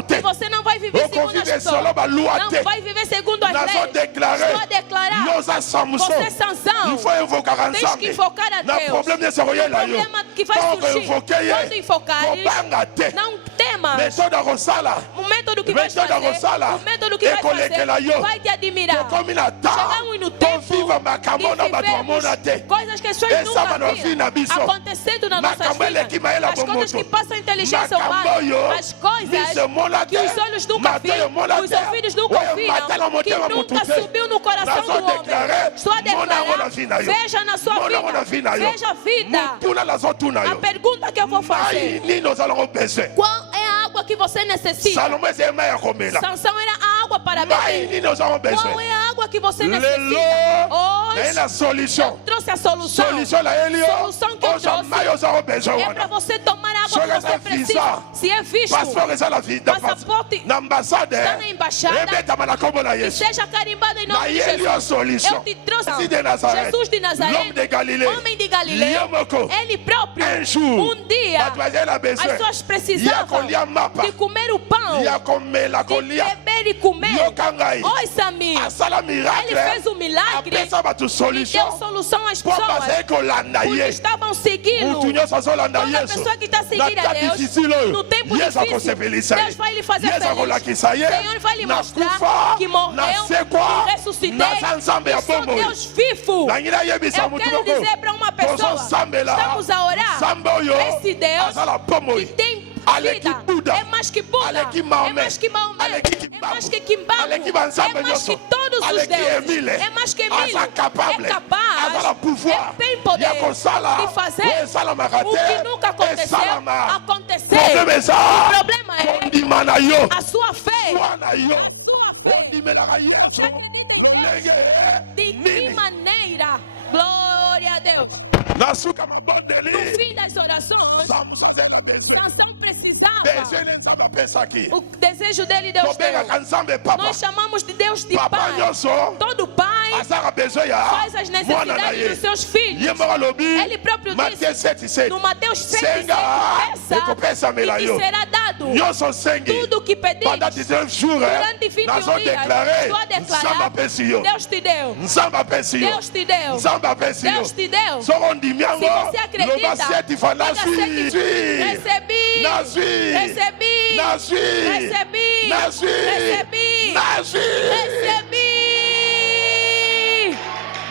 que você não vai viver segundo as pessoas, não vai viver segundo as leis. Estou a declarar, você Sansão, tens que invocar a Deus. O problema que vai surgir, quando invocares, não temas. O método que vai fazer, o método que vai fazer, vai te admirar. Chegamos no tempo de vivermos coisas que as pessoas nunca viram acontecendo nas nossas vidas. As coisas que passam a inteligência humana, as coisas que os olhos nunca viram, os ouvidos nunca ouviram, que nunca subiu no coração do homem. Estou a declarar, veja na sua vida, veja a vida. A pergunta que eu vou fazer: qual é a água que você necessita? Sansão era a água para beber. Qual é a água que você necessita? Hoje eu trouxe a solução. A solução que eu trouxe é para você tomar a água que você precisa. Se é visto, passaporte está na embaixada, que seja carimbado em nome de Jesus. Eu te trouxe Jesus de Nazaré, homem de Galileia. Ele próprio, um dia, as pessoas precisavam de comer o pão, de beber e comer. Ouça-me, ele fez um milagre e deu solução às pessoas porque estavam seguindo. Quando a pessoa que está seguindo a Deus, no tempo difícil, Deus vai lhe fazer feliz. O Senhor vai lhe mostrar que morreu, que ressuscitei, que sou Deus vivo. Eu quero dizer para uma pessoa, estamos a orar, esse Deus que tem vida, é mais que Buda, é mais que Maomé, é mais que Kimbamu, é mais que todos os deuses, é mais que Emílio, é capaz, tem poder de fazer o que nunca aconteceu acontecer. O problema é a sua fé, a sua fé. ondimelaka yesu Você acredita em lolenge Deus? De que nini maneira? Glória a Deus. nasuka No mabondeli fim das orações, samusa azali na Sansão precisava. bezwi ne nzambe apesaki O desejo dele, Deus deu. tobengaka nzambe papa Nós chamamos de Deus de papa Pai. nyonso Todo pai azaka bezwi ya faz as mwana na necessidades ye dos seus ye filhos. moko alobi Ele próprio Mateus disse 7:7 no Mateus 7, senga ekopesamela e yo te será dado nyonso sengi tudo o que pedires. pendant 19 jours Durante 21 dias, nazodeklare estou a nzambe declarar, apesi yo Deus te deu. nzambe apesi yo Deus te deu. nzambe apesi yo Deus te deu. soko ondimi yango Se você acredita, loba setifa diga nazwi recebi, nazwi recebi, nazwi recebi, nazwi recebi, nazwi recebi.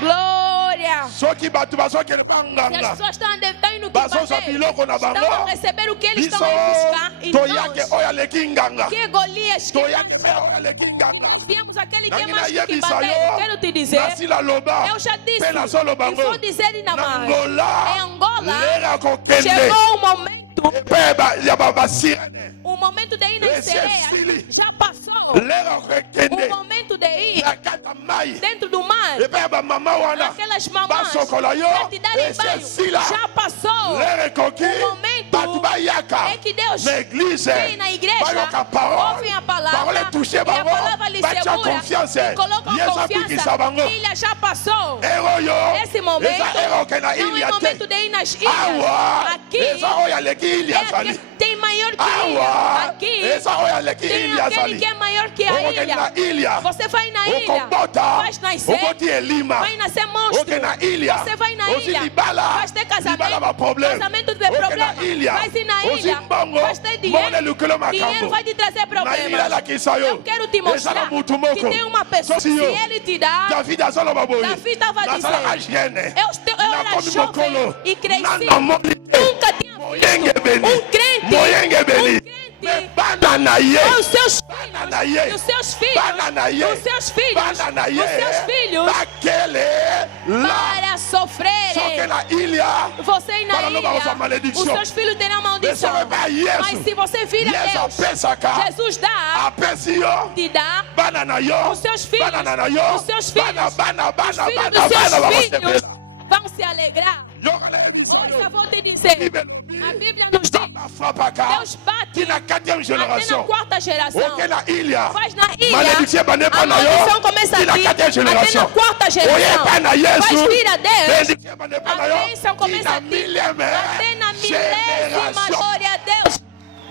Glória. soki bato bazokende Se banganga as pessoas estão indo bazozwa que biloko na estão a bango receber o que eles biso estão a buscar. E toyake nós, oyo aleki nganga que Golias, que toyake me oyo aleki nganga viemos aquele que é nangi mais que nayebisa bater. yo Quero te dizer, nasila loba eu já disse, mpe nazoloba e vou ngo dizer ainda na mais. Angola Em Angola, lera kokende chegou o momento, epe ya basirene o momento de ir nas Esse é filho. sereias já passou. lera kokende O momento de ir na kata mai dentro do mar, epe ya bamama wana aquelas mamãs basokola yo para te darem ese banho, sila já passou. lera ekoki O momento bato bayaka é que Deus na eglize vem na igreja, bayoka parole ouvem a palavra, parole touche e a bango palavra lhe batia segura, confiance e colocam yesu confiança. abikisa bango Filha, já passou. ero yo Esse momento eza ero ke na não é ilia momento te de ir nas ilhas. awa Aqui eza oyo aleki ilia é azali que tem maior que a ilha. awa Aqui eza oyo aleki tem ilia aquele azali que é maior que a okokende na ilha. ilia Você vai na ilha, okobota vai nascer, okoti elima vai nascer monstro. oke na ilia Você vai na ozi ilha, libala vai ter casamento, libala baproblème casamento tem oke problema. na ilia Vai ir na ozi ilha, mbongo vai ter mbongo dinheiro, lukelo dinheiro makambo vai te trazer na ilia problemas. alakisa yo Eu quero te ezala mostrar mutu que moko tem uma pessoa, se sosi yo ele te dá, david azoloba boye Davi estava nazalaka dizendo, jeune eu era nakomi jovem mokolo e cresci, nanamoni te nunca tinha moyenge visto beni crente, moyenge beni crente, bana na ye os seus bana filhos, na ye os seus bana na ye filhos, os seus filhos, bana na ye os seus filhos, bakele la para sofrerem. soke na ilha Você ir na Para não usar ilha, maledição. os seus filhos terão maldição. Você vai Yesu. Mas se você vir a yesu Deus, apesaka Jesus dá, apesi yo te dá bana na yo os seus filhos, bana na yo os seus filhos, bana bana os bana filhos bana dos seus bana filhos bakosepela vão se alegrar. yoka na yebisa Hoje yo eu vou te dizer, a Bíblia nos diz, frapaka Deus bate ti na 4e até na génération 4ª geração. oke na ilha Faz na ilha, malédiction bane pa a na yo maldição começa ti na aqui, 4e até na génération 4ª geração. oyepa na yesu Faz vir a Deus, benediction bane pa na a yo bênção ti começa na aqui, mileme até na milésima. génération Glória a Deus.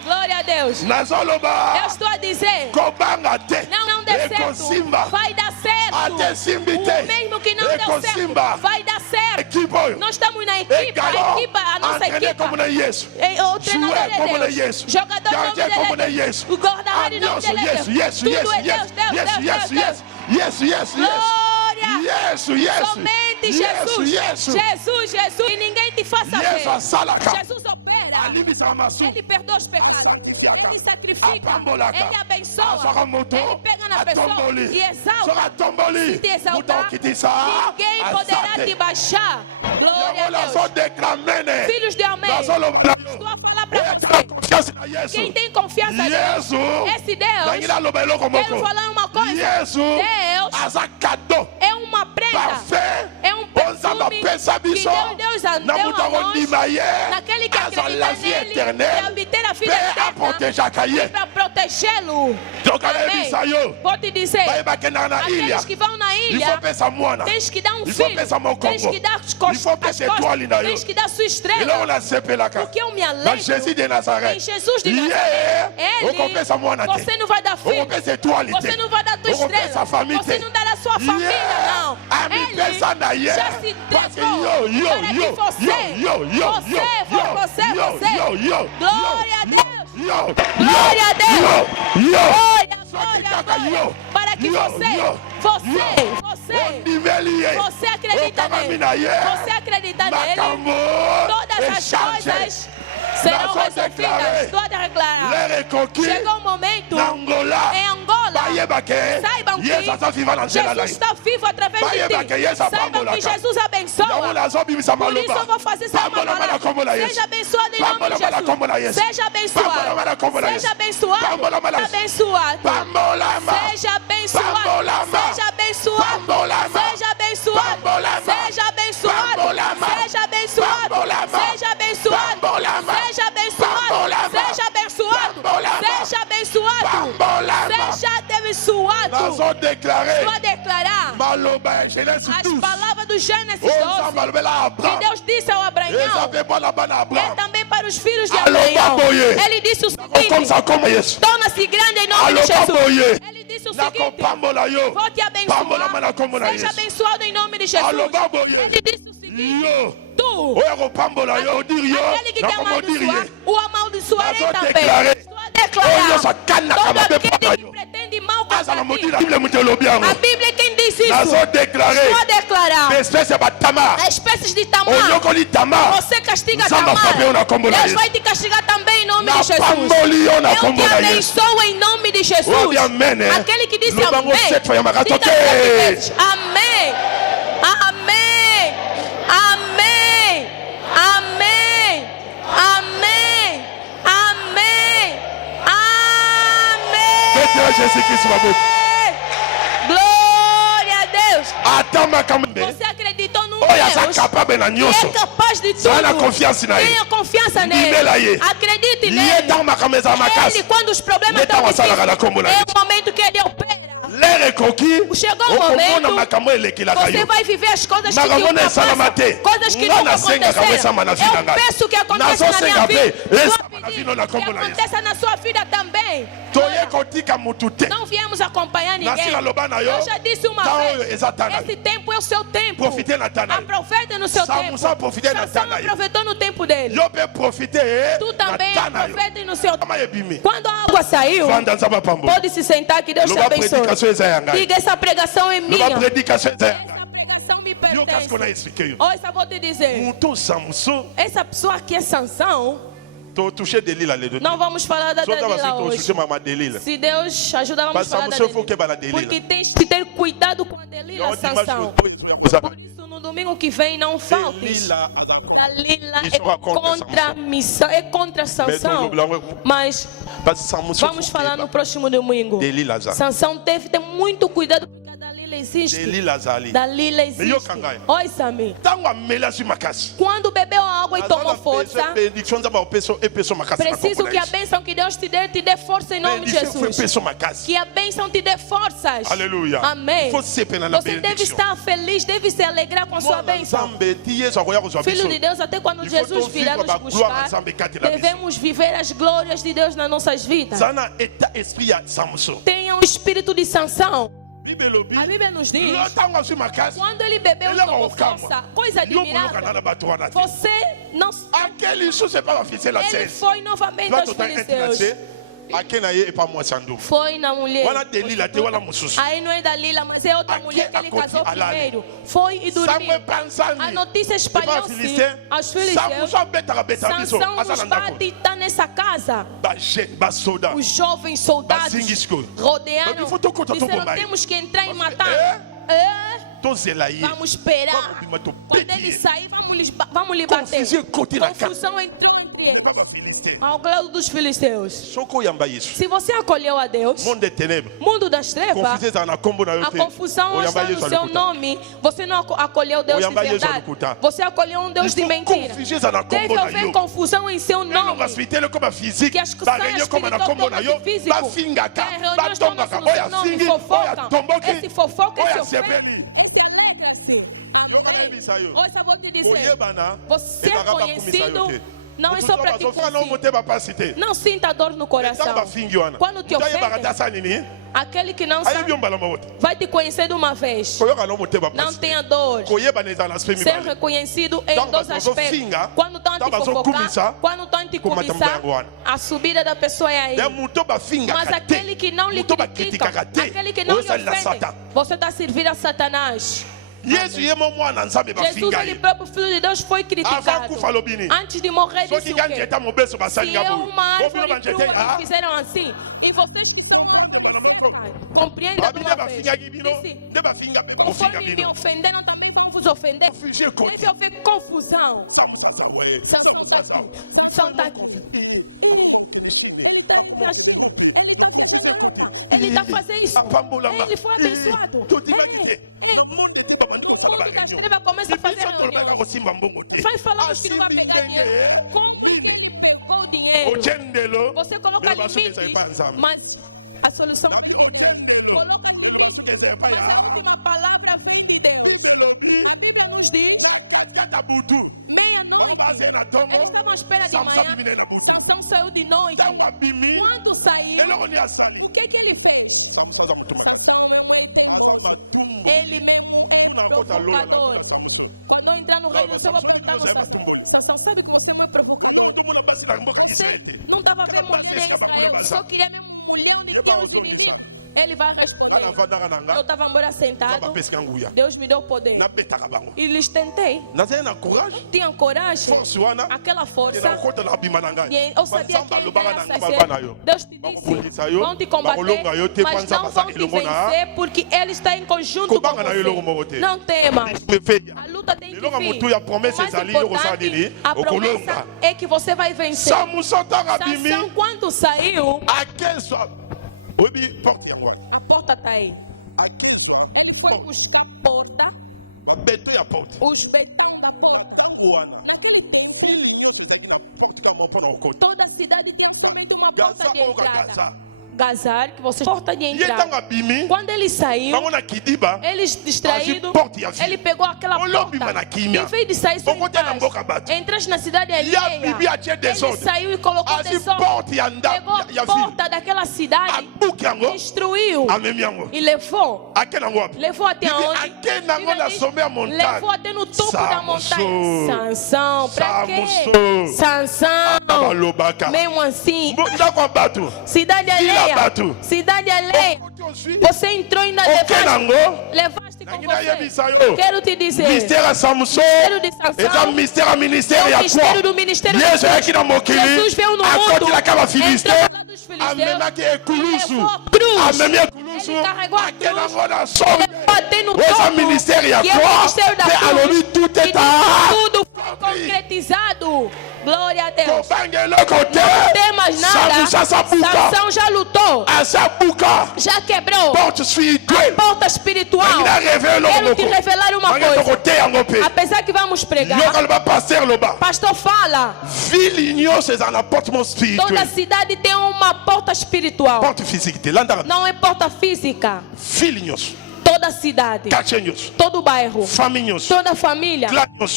Glória a Deus. nazoloba Eu estou a dizer, kobanga te não deu certo, ekosimba vai dar certo. ate simbi te O mesmo que não deu ekosimba certo, vai dar certo. equipe oyo Nós estamos na equipe, a nossa entraîner equipe. como na yesu O treinador jouer como na é Deus, yesu jogador gardien nome como na dele é Deus, yesu o guarda-redes nome ambiance dele é yesu Deus. yesu Tudo yesu é Deus, yesu Deus, yesu Deus, yesu Deus, yesu yesu Glória. yesu yesu Somente yesu Jesus, yesu Jesus, Jesus, e ninguém te faça yesu ver. asalaka Jesus opera, alimbisaka masu Ele perdoa os pecados, asantifiaka Ele sacrifica, apambolaka Ele abençoa, azwaka moto Ele pega na pessoa atomboli e exalta. soki atomboli Se te moto exaltar, akitisa ninguém poderá te baixar. Glória yango a Deus. nazodeklamene Filhos de Almeida, nazoloba na estou yo a falar para oyo você. confiance na yesu Quem tem confiança em yesu Deus, esse Deus, nangi naloba eloko quero moko falar uma coisa. yesu Deus aza kado é uma prenda, parfait é um onzambe perfume apesa que biso Deus na deu moto a nós, akondima ye naquele que azwa acredita la vie nele, e éternelle obter a vida mpe eterna, aprotegeaka ye para protegê-lo. donc Amém. anayebisa yo Vou te dizer, bayebakendaka na ilha aqueles que vão na il ilha, faut pesa mwana tens que dar um il faut filho, pesa mokongo tens que dar as il costas, faut pesa étoile na yo tens que dar sua eloko estrela. nasepelaka Porque eu me na alegro jésus de em nazareth Jesus de ye Nazaré. okopesa mwana te Você não vai dar filho, okopesa étoile você te não vai dar tua okopesa estrela, famille você te não dará sua família, não. amipesa na ye já se parce que entregou yo yo para que yo você, yo glória a Deus, yo glória a Deus, yo glória, Só que glória, caga glória, yo. para que Yo, você ondimeli ye você acredita okangami nele, na ye você acredita nele, makambo todas as echange coisas serão Nazo resolvidas. declarer. Estou a declarar. L'ère est conquis. Chegou o momento Na Angola. em Angola. Bayeba que Saibam que Yesu aza viva na nzela na Jesus ye. está vivo através de Bayeba que ti. Yesu Saibam apambola que ka. Jesus Yango abençoa. nazobimisa Por isso eu maloba. vou fazer essa Pambola mana kombo na palavra. Yesu. Seja abençoado em nome de Pambola mana kombo na Jesus. Yesu. Seja Pambola mana kombo na abençoado. Yesu. Seja abençoado. Pambola mana Yesu. Abençoado. Pambola ma. Seja abençoado. Pambola ma. Seja abençoado. Pambola ma. Seja abençoado. Pambola ma. Seja abençoado. Pambola ma. Seja abençoado. Pambola ma. Seja abençoado. Pambola ma. Seja abençoado. Pambola ma. Seja abençoado. Pambola ma. Seja abençoado. Pambola ma. Seja abençoado. Nazo déclarer. Vou declarar Maloba em Genèse as 12. palavras do Gênesis Oh, 12 Zambalo lá que Abraham. Deus disse ao Abraão. Esabe bola bana É Abraham. também para os filhos de Alô, Abraão. baboye. Ele disse o Como seguinte: ça como isso? torna-se grande em nome Alô, de Jesus. baboye. Ele disse o Na seguinte: compambola yo. vou te Pambola mana abençoar. como na Seja Yesu. abençoado em nome de Jesus. Alô, baboye. Ele disse o seguinte: Yo. tu, Oya compambola yo dir yo. aquele que Na te como dir amaldiçoar, ye. o amaldiçoarei Nazo também. declarer. Estou a declarar: Oh, Deus, cana, todo cama, aquele bem, que papai. pretende mal Asa na contra ti. modira. Bíblia muito lobiango. A Bíblia é quem diz isso. Nazo declarer. Estou a declarar: Espécie batama. as espécies de Tamar. Onyoko li tama. Você castiga Zamba Tamar. Fabio na combo na Deus Yesu. vai te castigar também em nome Na de Jesus. pambolio na Eu combo te na Yesu. abençoo em nome de Jesus. Oh, amém, né? Aquele que disse No bango amém. sete foi amar. Diga Toque. 7 vezes. Amém. Amém. Amém. Amém. Amém. Amém. Faites à Jésus-Christ ma boca. Glória a Deus. Atama kambe. Você acreditou num Oya sa Deus capable na que nyonso. é capaz de tudo. Sana confiance na ele. Tenha confiança Ndimela ye. nele. Acredite Ye nele. tama kameza Ele, makasi. quando os problemas Neta estão wasala na kombo na difíceis, Yesu. é o momento que ele opera. L'ère est conquis. Chegou o Okomona momento, makambo elekilaka você yo. vai viver as coisas que Makambo nunca na esalama te. passam, coisas que Nga nunca nasenga kawesa aconteceram. mana vida Eu ngai. peço que aconteça Nazo na minha senga vida. pe. Esa Vou mana pedir vino na que kombo na Yesu. aconteça na sua vida também. Toye kotika mutu te. Não viemos acompanhar ninguém. Nasila loba na yo. Eu já disse uma Tá, vez. exatamente. Esse tempo é o seu tempo. Profitez na tana. Aproveite no seu tempo. Samusa profitez na Sansão tana. aproveitou no tempo dele. Yo pe profiter Tu na também tana yo. aproveite no seu tempo. Kama yebimi. Quando a água saiu, Vanda nzaba pambo. pode se sentar que Deus te Loba abençoe. prédication eza ya ngai. Diga, essa pregação é minha. Loba prédication eza ya ngai. Essa pregação me Yo kasi kona pertence. expliquer yo. Olha, vou te dizer. Mutu Samson Essa pessoa que é Sansão, to toucher Delila le de. não vamos falar da Só tava Dalila assim to hoje. toucher mama Delila. Se Deus ajudar, vamos Mas falar da Samson foi que Dalila. bala Delila. Porque tens que ter cuidado com a Delila, Yo dimanche Sansão. Por isso, no domingo que vem, não faltes. Delila azakon. Dalila Isso é é contra contra a missão, é contra Sansão. Mas Parce que Samson vamos falar no próximo domingo. Delila za. Sansão deve ter muito cuidado porque a Dalila existe. Delila zali. Dalila yo existe. kangai. Oi, Sami. Tango amela su makasi. Quando bebeu a água e tomou força, Benediction za ba peso makasi. preciso que a bênção que Deus te dê força em nome de Benediction foi Jesus. peso makasi. Que a bênção te dê forças. Aleluia. Amém. Você pena na Você deve benediction. estar feliz, deve se alegrar com a sua bênção. Nzambe tiye za koya kozwa Filho biso. de Deus, até quando Il faut Jesus to virá vivre nos ba gloire buscar, nzambe kati na biso. devemos viver as glórias de Deus nas nossas vidas. Zana état esprit ya Samson. Tenha o espírito de Sansão. Bible lobi. A Bíblia nos diz, Lo tango asu makasi. quando ele bebeu e Ele tomou é o calmo. força, coisa Yo boloka admirável, na bato wana te. você não... Aquele isso c'est pas officiel la Ele 16. foi novamente Toi aos tu t'as filisteus. intéressé. Akena ye et pas moi sandu. Foi na mulher. Wana Delila te wana mususu. Aí não é Dalila, mas é outra Aqui mulher que ele acontece casou alali. primeiro. Foi e dormiu. Samuel pensando. A notícia espalhou-se aos filisteus. Samson betaka beta biso. Sansão nos Azana ndako. bate e está nessa casa. Ba jeune, ba soldat. Os jovens soldados Basingisco. rodearam. Mas before tu conta, tu Disseram, bomba aí. temos que entrar e Mas, matar. É? Tozela ye. Vamos esperar. Vamos bima to Quando peti ele ye. sair, vamos lhe bater. Confusão côté na casa. Confusão entrou entre eles. Pas ba Philistin. Ao lado dos filisteus. Soko yamba Yesu. Se você acolheu a Deus, Monde des ténèbres. mundo das trevas, Confusé za na kombo na yo a te. confusão Oyamba está no Yesu seu alikuta. nome. Você não acolheu Deus de Oyamba Yesu verdade. alikuta. Você acolheu um Deus de Il faut mentira. confuser za na Deve kombo na haver yo. confusão em seu Não nome. hospitele comme physique. Que as Ba coisas réunion comme na kombo na yo. físico. Ba fingaka. Que as Ba reuniões tornam-se tongaka. no seu Oya nome, singi. Oya fofocam. tomboki. Esse fofoca, Oya esse ofende. sepeli. Esse alegra-se. Yo kana Amém. yebisa yo. Hoje eu vou te dizer. Koyebana. Você é ezalaka bakumisa yo conhecido. te. Não é Mutu só so para te bazofika na conhecer. motema pasi te. Não sinta dor no coração. Ntango bafingi wana. Quando te Mutu ayebaka ofendem, ta asa nini. aquele que não Ayebi sabe yo mbala mabote. vai te conhecer de uma vez. Koyoka na motema Não pasi te. tenha dor. Koyebana ezala na aspect Ser mibale. reconhecido em Então, dois mas eu vou aspectos. fingar, Quando estão a te então, mas eu fofocar, começar, quando estão a te como cobiçar, também agora. a subida da pessoa é aí. De mutu bafinga Mas aquele que não lhe Mutu critica, bakritikaka te. aquele que não lhe Ozali na ofende, Satan. você está a servir a Satanás. Yesu yemo mwana nzambe Jesus, bafinga ele ye. próprio Filho de Deus, foi Avant criticado. kufa lobini. Antes de morrer, Soki disse o ganja quê? eta mobeso Se basali é ngabo. uma árvore Bobino crua banjete que fizeram assim, e vocês que são compreendam de Babine uma vez. bafinga gibino. Disse, Ne bafinga be bafinga conforme me bino. ofenderam, também vão vos ofender. Fingir côté. Deve haver confusão. Samu ouais. Sansão está aqui. Ele está ele tá fazendo isso. Ele foi abençoado. O mundo das trevas começa a fazer reuniões. Vai falando que não vai pegar dinheiro. Como que ele pegou o dinheiro? Você coloca limites, mas a solução coloca limites. Mas a última palavra vem de Deus. A Bíblia nos diz meia-noite. Eles estavam à espera de manhã. Sansão saiu de noite. Quando saiu, o que ele fez? Ele mesmo é provocador. Quando eu entrar no reino, você vai perguntar no Sansão. Sansão, sabe que você é meu provocador. Você não estava vendo mulher em Israel. Só queria mesmo mulher onde tinha os inimigos. Ele vai responder. Eu estava embora sentado. Deus me deu poder. E lhes tentei. Tinha coragem. Aquela força. Eu sabia que ele ia sair. Deus te disse: vão te combater, mas não vão te vencer, porque Ele está em conjunto com você. Não temas. A luta tem que vir. O mais importante, a promessa é que você vai vencer. Sansão, quando saiu, a porta está aí. Ele foi buscar a porta, os betões da porta. Naquele tempo, toda a cidade tinha somente uma porta de entrada. Gazar, que você porta de entrada. Quando ele saiu, eles distraídos, ele pegou aquela porta. Em vez de sair só entraste na cidade alheia. Ele saiu e colocou desordem. Pegou a porta daquela cidade, destruiu e levou. Levou até onde? Levou até no topo da montanha. Sansão, pra quê? Sansão, mesmo assim, cidade alheia. Cidade alheia. Você entrou e ainda levaste com você. Quero te dizer, Mystère Samson, Sansão, mystère ministère é o mistério do ministério de Deus. Jesus veio no mundo, entrou lá dos filisteus, levou a cruz, ele carregou a cruz, levou até no topo, que é o ministério da cruz, e tudo foi concretizado. Glória a Deus. Não tem mais nada. Sansão já lutou. Já quebrou a porta espiritual. Quero te revelar uma coisa. Apesar que vamos pregar, pastor fala, toda cidade tem uma porta espiritual. Não é porta física. Toda cidade, todo bairro, toda família,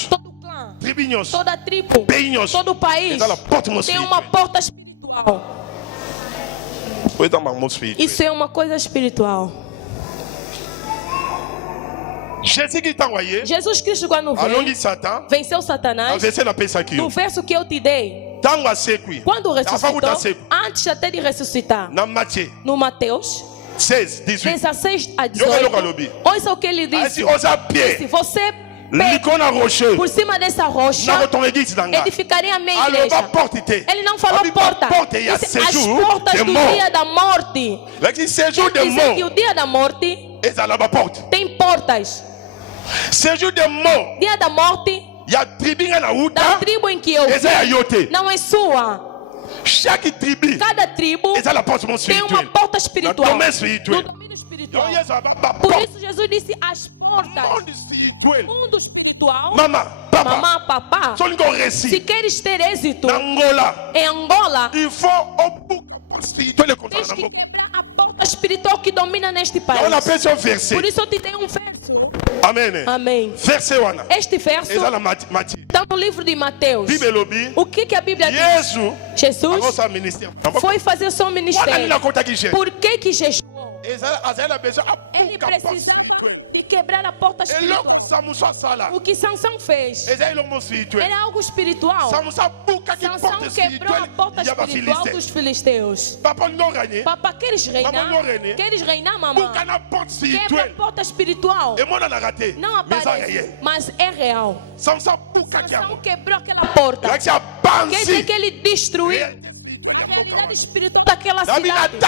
todo clã, toda tribo, todo país tem uma porta espiritual. Isso é uma coisa espiritual. Jesus Cristo, quando veio, venceu Satanás. No verso que eu te dei, quando ressuscitou, antes até de ressuscitar, no Mateus 16 a 18, ouça o que ele disse. Disse: você por cima dessa rocha edificarei a minha igreja. Ele não falou porta, disse as portas do dia da morte. Quer dizer que o dia da morte tem portas. Dia da morte da tribo em que eu vi, não é sua. Cada tribo tem uma porta espiritual, no domínio espiritual. Por isso Jesus disse as portas. Mundo espiritual. Mamãe, papá, se queres ter êxito em Angola, tens que quebrar a porta espiritual que domina neste país. Por isso eu te dei um verso. Amém. Este verso está no livro de Mateus. O que a Bíblia diz? Jesus foi fazer seu ministério. Por que jejum? Ele precisava de quebrar a porta espiritual. O que Sansão fez era algo espiritual. Sansão quebrou a porta espiritual dos filisteus. Papa, queres reinar? Queres reinar, mamãe? Quebra a porta espiritual. Não aparece, mas é real. Sansão quebrou aquela porta. Quer dizer que ele destruiu a realidade espiritual daquela cidade.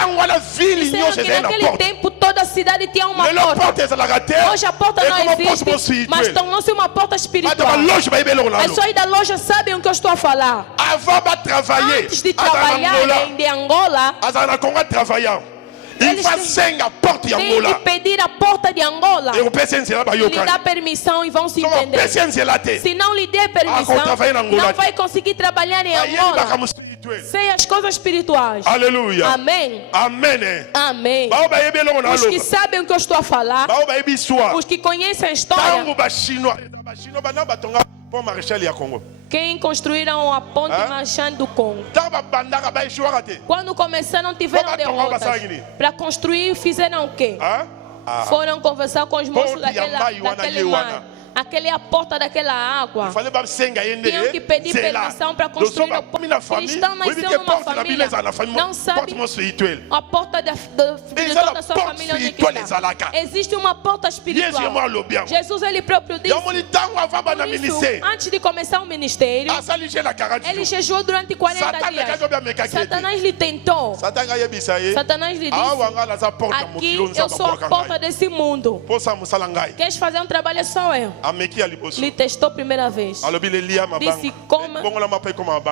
Disseram que naquele tempo toda a cidade tinha uma porta. Hoje a porta não existe, mas tornou-se uma porta espiritual. As pessoas da loja sabem o que eu estou a falar. Antes de trabalharem de Angola, eles têm que pedir a porta de Angola. Lhe dá permissão e vão se entender. Se não lhe der permissão, não vai conseguir trabalhar em Angola. Sem as coisas espirituais. Aleluia. Amém. Amém. Amém. Os que sabem o que eu estou a falar, os que conhecem a história, quem construíram a ponte Marchand do Congo, quando começaram tiveram derrotas. Para construir fizeram o quê? Foram conversar com os monstros daquele mar. Aquela é a porta daquela água. Tinham que pedir permissão para construir a porta. Cristão nasceu numa família. Não sabe a porta da sua família onde está. Existe uma porta espiritual. Jesus ele próprio disse. Por isso, antes de começar o ministério, ele jejuou durante 40 dias. Satanás lhe tentou. Satanás lhe disse: aqui eu sou a porta desse mundo. Queres fazer um trabalho? Sou eu. Lhe testou a primeira vez. Disse: coma,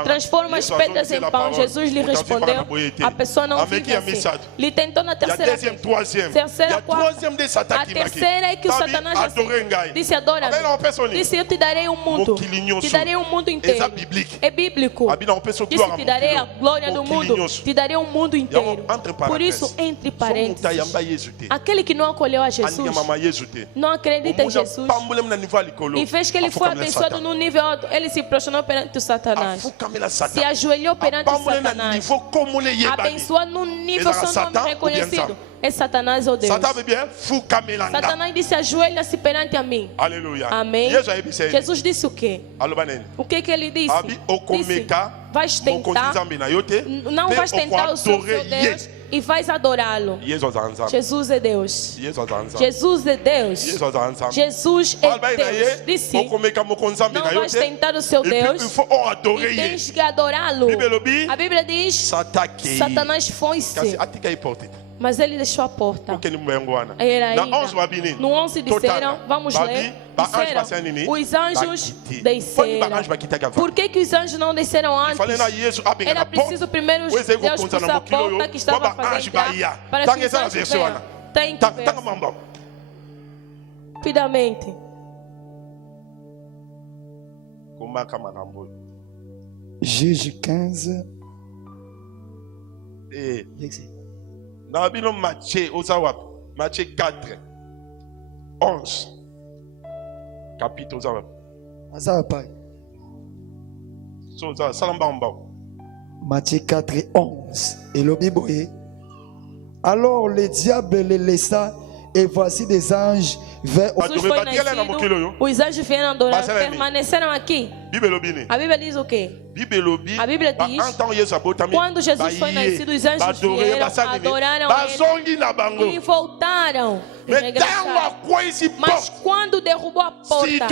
transforma as pedras em pão. Jesus lhe respondeu: a pessoa não vive assim. Lhe tentou na terceira vez. Terceira, quarta. A terceira é que o Satanás disse: adora-me. Disse: eu te darei o mundo. Te darei o mundo inteiro. É bíblico. Disse: te darei a glória do mundo. Te darei o mundo inteiro. Por isso, entre parênteses, aquele que não acolheu a Jesus, não acredita em Jesus, e fez que ele foi abençoado no nível alto, ele se prostranou perante o Satanás, se ajoelhou perante o Satanás, abençoado no nível seu nome reconhecido. É Satanás ou Deus? Satanás disse: ajoelha-se perante a mim. Aleluia. Amém. Jesus disse o quê? O que ele disse? Disse: vais tentar, não vais tentar o seu Deus e vais adorá-lo. Jesus é Deus. Jesus é Deus. Jesus é Deus. Disse: não vais tentar o seu Deus e tens que adorá-lo. A Bíblia diz: Satanás foi-se, mas ele deixou a porta. Era ainda. No 11 disseram, vamos ler, disseram, os anjos desceram. Por que os anjos não desceram antes? Era preciso primeiro Deus expulsar a porta que estava a fazer entrar, para que os anjos venham. Tem que ver. Rapidamente. Juge 15. Matthieu 4, 11. Chapitre Matthieu 4, 11. Et le Bible est: alors le diable les laissa, et voici des anges vers Jesus foi nascido, os anjos vieram adorar, permaneceram aqui. A Bíblia diz o quê? A Bíblia diz: quando Jesus foi nascido, os anjos vieram, adoraram ele e voltaram. Mas quando derrubou a porta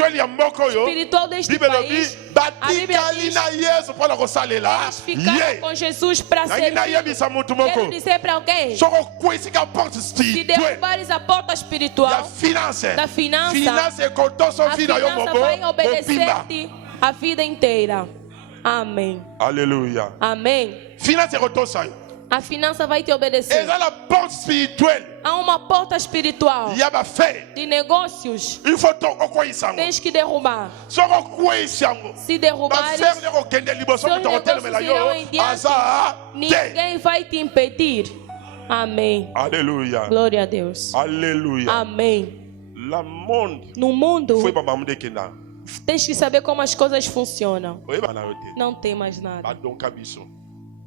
espiritual deste país, a Bíblia diz: eles ficaram com Jesus para servir. Quero dizer para alguém: se derrubares a porta espiritual da finança, a finança vai obedecer-te a vida inteira. Amém. Aleluia. Amém. A finança vai te obedecer. Há uma porta espiritual de negócios. Tens que derrubar. Se derrubares, seus negócios irão em diante. Ninguém vai te impedir. Amém. Aleluia. Glória a Deus. Aleluia. Amém. No mundo, tens que saber como as coisas funcionam. Não tem mais nada.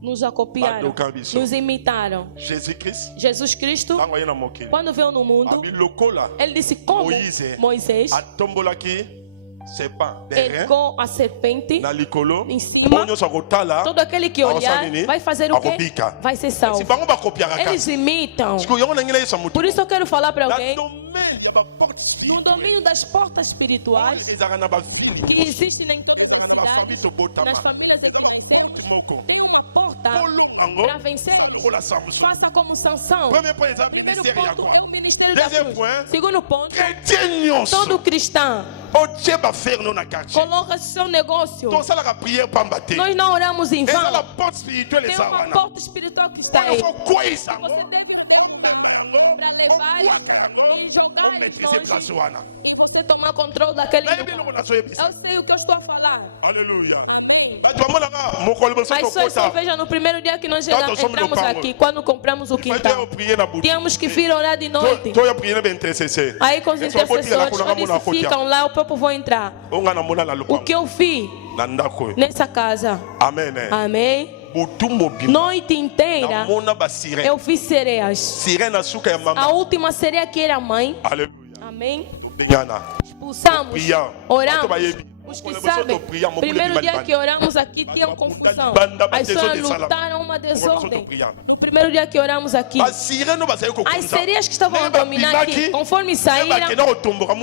nos acopiaram, Badoka biso. nos imitaram. Jésus-Christ, Jesus Cristo, tango ye na mokili. quando veio no mundo, Abi lokola, ele disse como Moisés atombolaki serpent derrière, ergou a serpente na likolo, em cima. onyo sa kotala, Todo aquele que olhar vai fazer o quê? akobika. Vai ser Si salvo. bango bakopiaka Eles imitam. Siko yango na ngila yesa mutu. Por isso eu quero falar para Na alguém, domaine ya ba porte no spirituelle. domínio das portas espirituais Ezaka na ba fili. que existem em todas as Ezaka na ba famille cidades, to botama. nas famílias em que nascemos, Moko. tem uma porta Polo ango. para vencer. Ola Samson. Faça como Sansão. Premier point eza Primeiro ministère ya ponto é quoi? o ministério da Deuxième cruz. point, Segundo ponto, chrétien nyonso. todo cristão Otie ba faire no na quartier. coloca seu negócio. Tosalaka prière pamba te. Nós não oramos em Eza la vão. porte spirituelle Tem eza uma wana. porta espiritual que está Wana aí. fo kwesa yango. Você deve para levar e jogar Maîtriser place longe wana. e você tomar controle daquele Nayebi eloko lugar. nazoyebisa. Eu sei o que eu estou a falar. Alléluia. Amém. Bato bamonaka mokolo liboso As pessoas só tokota. vejam no primeiro dia que nós Nós somos entramos no pango. aqui, quando compramos o Fallait eu quintal. prier na butu. Tínhamos que vir orar de noite. Toya prier na ba intercesseur. Aí com os Essa eu vou tirar intercessores, kuna onde mona se kotia. ficam lá, o povo vai entrar. Onga na mona na O lupango. que eu vi Na ndako. nessa casa, Amen. amém? Butu mobima. Noite inteira Na mona ba sirène. eu vi sereias. Sirène asuka ya A mama. última sereia que era mãe, Alléluia. amém? Bengana. Expulsamos, Priant. oramos. Bayebi. Os que sabem, primeiro dia que oramos aqui tinham confusão. As pessoas lutaram uma desordem. No primeiro dia que oramos aqui, Ba sirène no ba sayo ko. as sereias que estavam a dominar aqui, conforme saíram,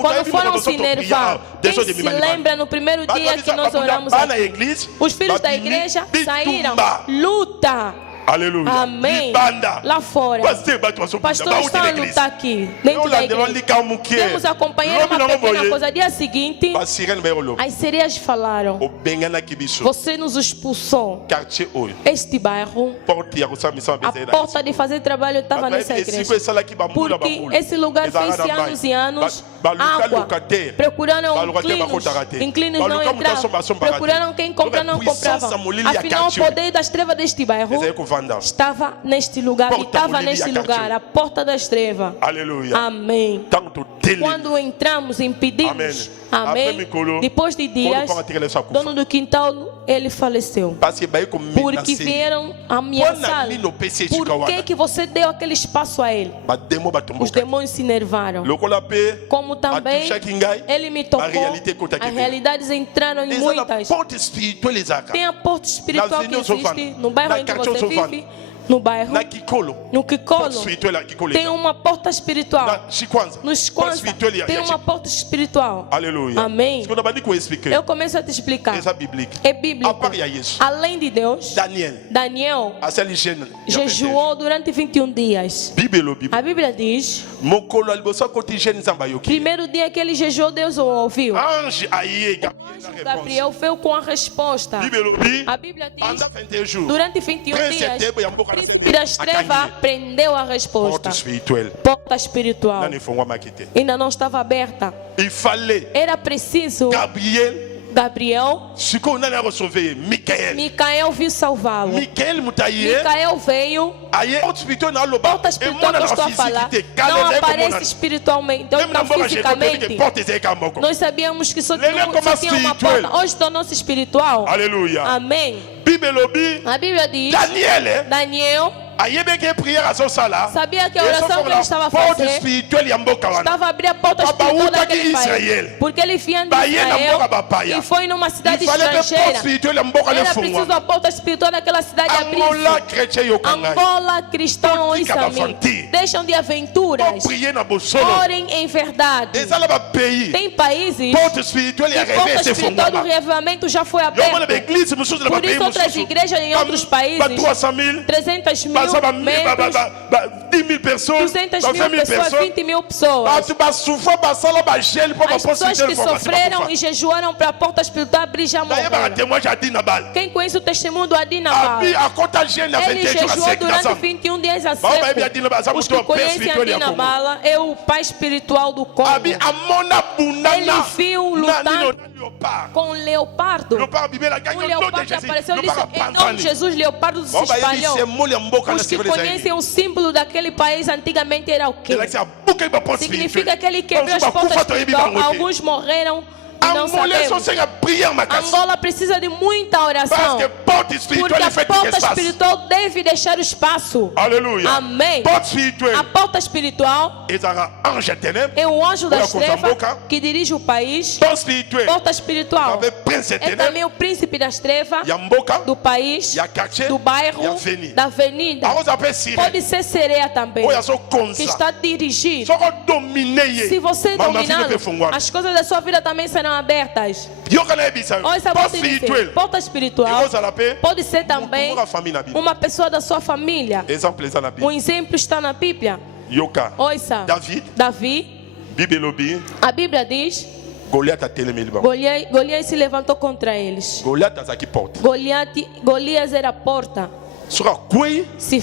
quando foram se enervar, quem se lembra no primeiro dia que nós oramos aqui? Os filhos da igreja saíram, luta, Alléluia. amém, Banda. lá fora. Pastores estão a lutar aqui, dentro da igreja. Temos a companheira uma pequena coisa. Dia seguinte, Ba sirène ba yolo. as sereias falaram, O bengana kibiso. você nos expulsou. Quartier oyo. Este bairro, Porte ya kusambisa a bezela. porta de fazer trabalho estava nessa igreja. Porque esse lugar fez anos e anos, água, procuraram inclinos não entravam, procuraram quem compra não compravam. Afinal, o poder das trevas deste bairro estava neste lugar, habitava neste lugar, a porta das trevas. Alléluia. Amém. Tanto tele. Quando entramos, impedimos. Amém. Depois de dias, dono do quintal, ele faleceu. Parce que ba yeko Porque vieram ameaçá-lo. Por que você deu aquele espaço a ele? ba demo Os batomboka. demônios se enervaram. Lokola pe. Como também ele me tocou, as realidades entraram em Eza la muitas. porte spirituelle ezaka. Tem a porta espiritual que Na Avenida existe Sofana, no bairro na em que quartier você Sofana, vive, no bairro, Na Kikolo. no Porte Kikolo. spirituelle ya Kikolo. Tem uma porta espiritual. Na Chikwanza. Nos Porte Kwanza spirituelle ya tem uma Chikwanza. porta espiritual. Alléluia. Amém. Ce qu'on a pas dit qu'on expliquer. Eu começo a te explicar. Eza biblique. É À bíblico. part ya Yesu. Além de Deus, Daniel. Daniel A celle hygiène. jejuou durante 21 dias. Bible Bible. A Bíblia diz, Mokolo alibosa côté hygiène zamba yoki. primeiro dia que ele jejuou, Deus o ouviu. Ange aïe Gabriel na réponse. Gabriel veio com a resposta. Bible Bible. A Bíblia diz, Pendant 21 jours. durante 21 13 dias, setembro ya mboka na príncipe das trevas prendeu a resposta. Porte spirituelle. Porta espiritual Nani fongwa makite. ainda não estava aberta. Il fallait Era preciso Gabriel, siko nani a recevé Michael. Micael viu salvá-lo. Michael mutaye. Micael veio. Aye porte spirituelle na loba. Porta espiritual que eu estou a falar não aparece espiritualmente, então fisicamente. Nós sabíamos que só tinha uma porta. Hoje tornou-se espiritual. Alléluia. Amém. A Bíblia diz, Daniel sabia que a oração que ele estava a fazer estava a abrir a porta espiritual daquele país. Porque ele vinha de Israel e foi numa cidade estrangeira. Era preciso a porta espiritual daquela cidade abrir. Angola, cristãos e Sami, deixam de aventuras, orem em verdade. Tem países que a porta espiritual do reavivamento já foi aberta. Por isso outras igrejas em outros países, 300 mil membros, 200 mil pessoas, 20 mil pessoas. As pessoas que sofreram e jejuaram para a porta espiritual abrir já morreram. Quem conhece o testemunho do Adi Nabal? Ele jejuou durante 21 dias a seco. Os que conhecem Adi Nabal é o pai espiritual do Congo. Ele viu lutando com o leopardo. O leopardo apareceu e disse, em nome de Jesus, leopardo se espalhou. Os que conhecem o símbolo daquele país antigamente era o quê? Significa que ele quebrou as portas espirituais. Alguns morreram E não Angolais só sabemos. sem a prière makasi. Angola precisa de muita oração. Parce que porte Porque spirituelle a fait porta espace. espiritual deve deixar o espaço. Alléluia. Amém. Porte A spirituelle. porta espiritual Ezara ange ténèbres. é o anjo das Olha, trevas Boca. que dirige o país. Porte spirituelle. Porta espiritual Avec prince é ténèbres. também o príncipe das trevas Yamboka. do país, Quartier. do bairro, da avenida. Arros appelle Sirène. Pode ser sereia também, Oya so que konza. está dirigido. Só dominer. Se você dominá-lo, dominar, as coisas da sua vida também serão abertas. Yoka ebisa. Olha essa Porte porta spirituelle. porta espiritual pode ser também uma pessoa da sua família. Exemple eza na Um Bible. exemplo está na Bíblia. Yoka. Ouça, Davi, Bible elobi. a Bíblia diz, Goliath atelemeli bango. Golias se levantou contra eles. Goliath azaki porte. Golias era a porta. Soka kwei. Se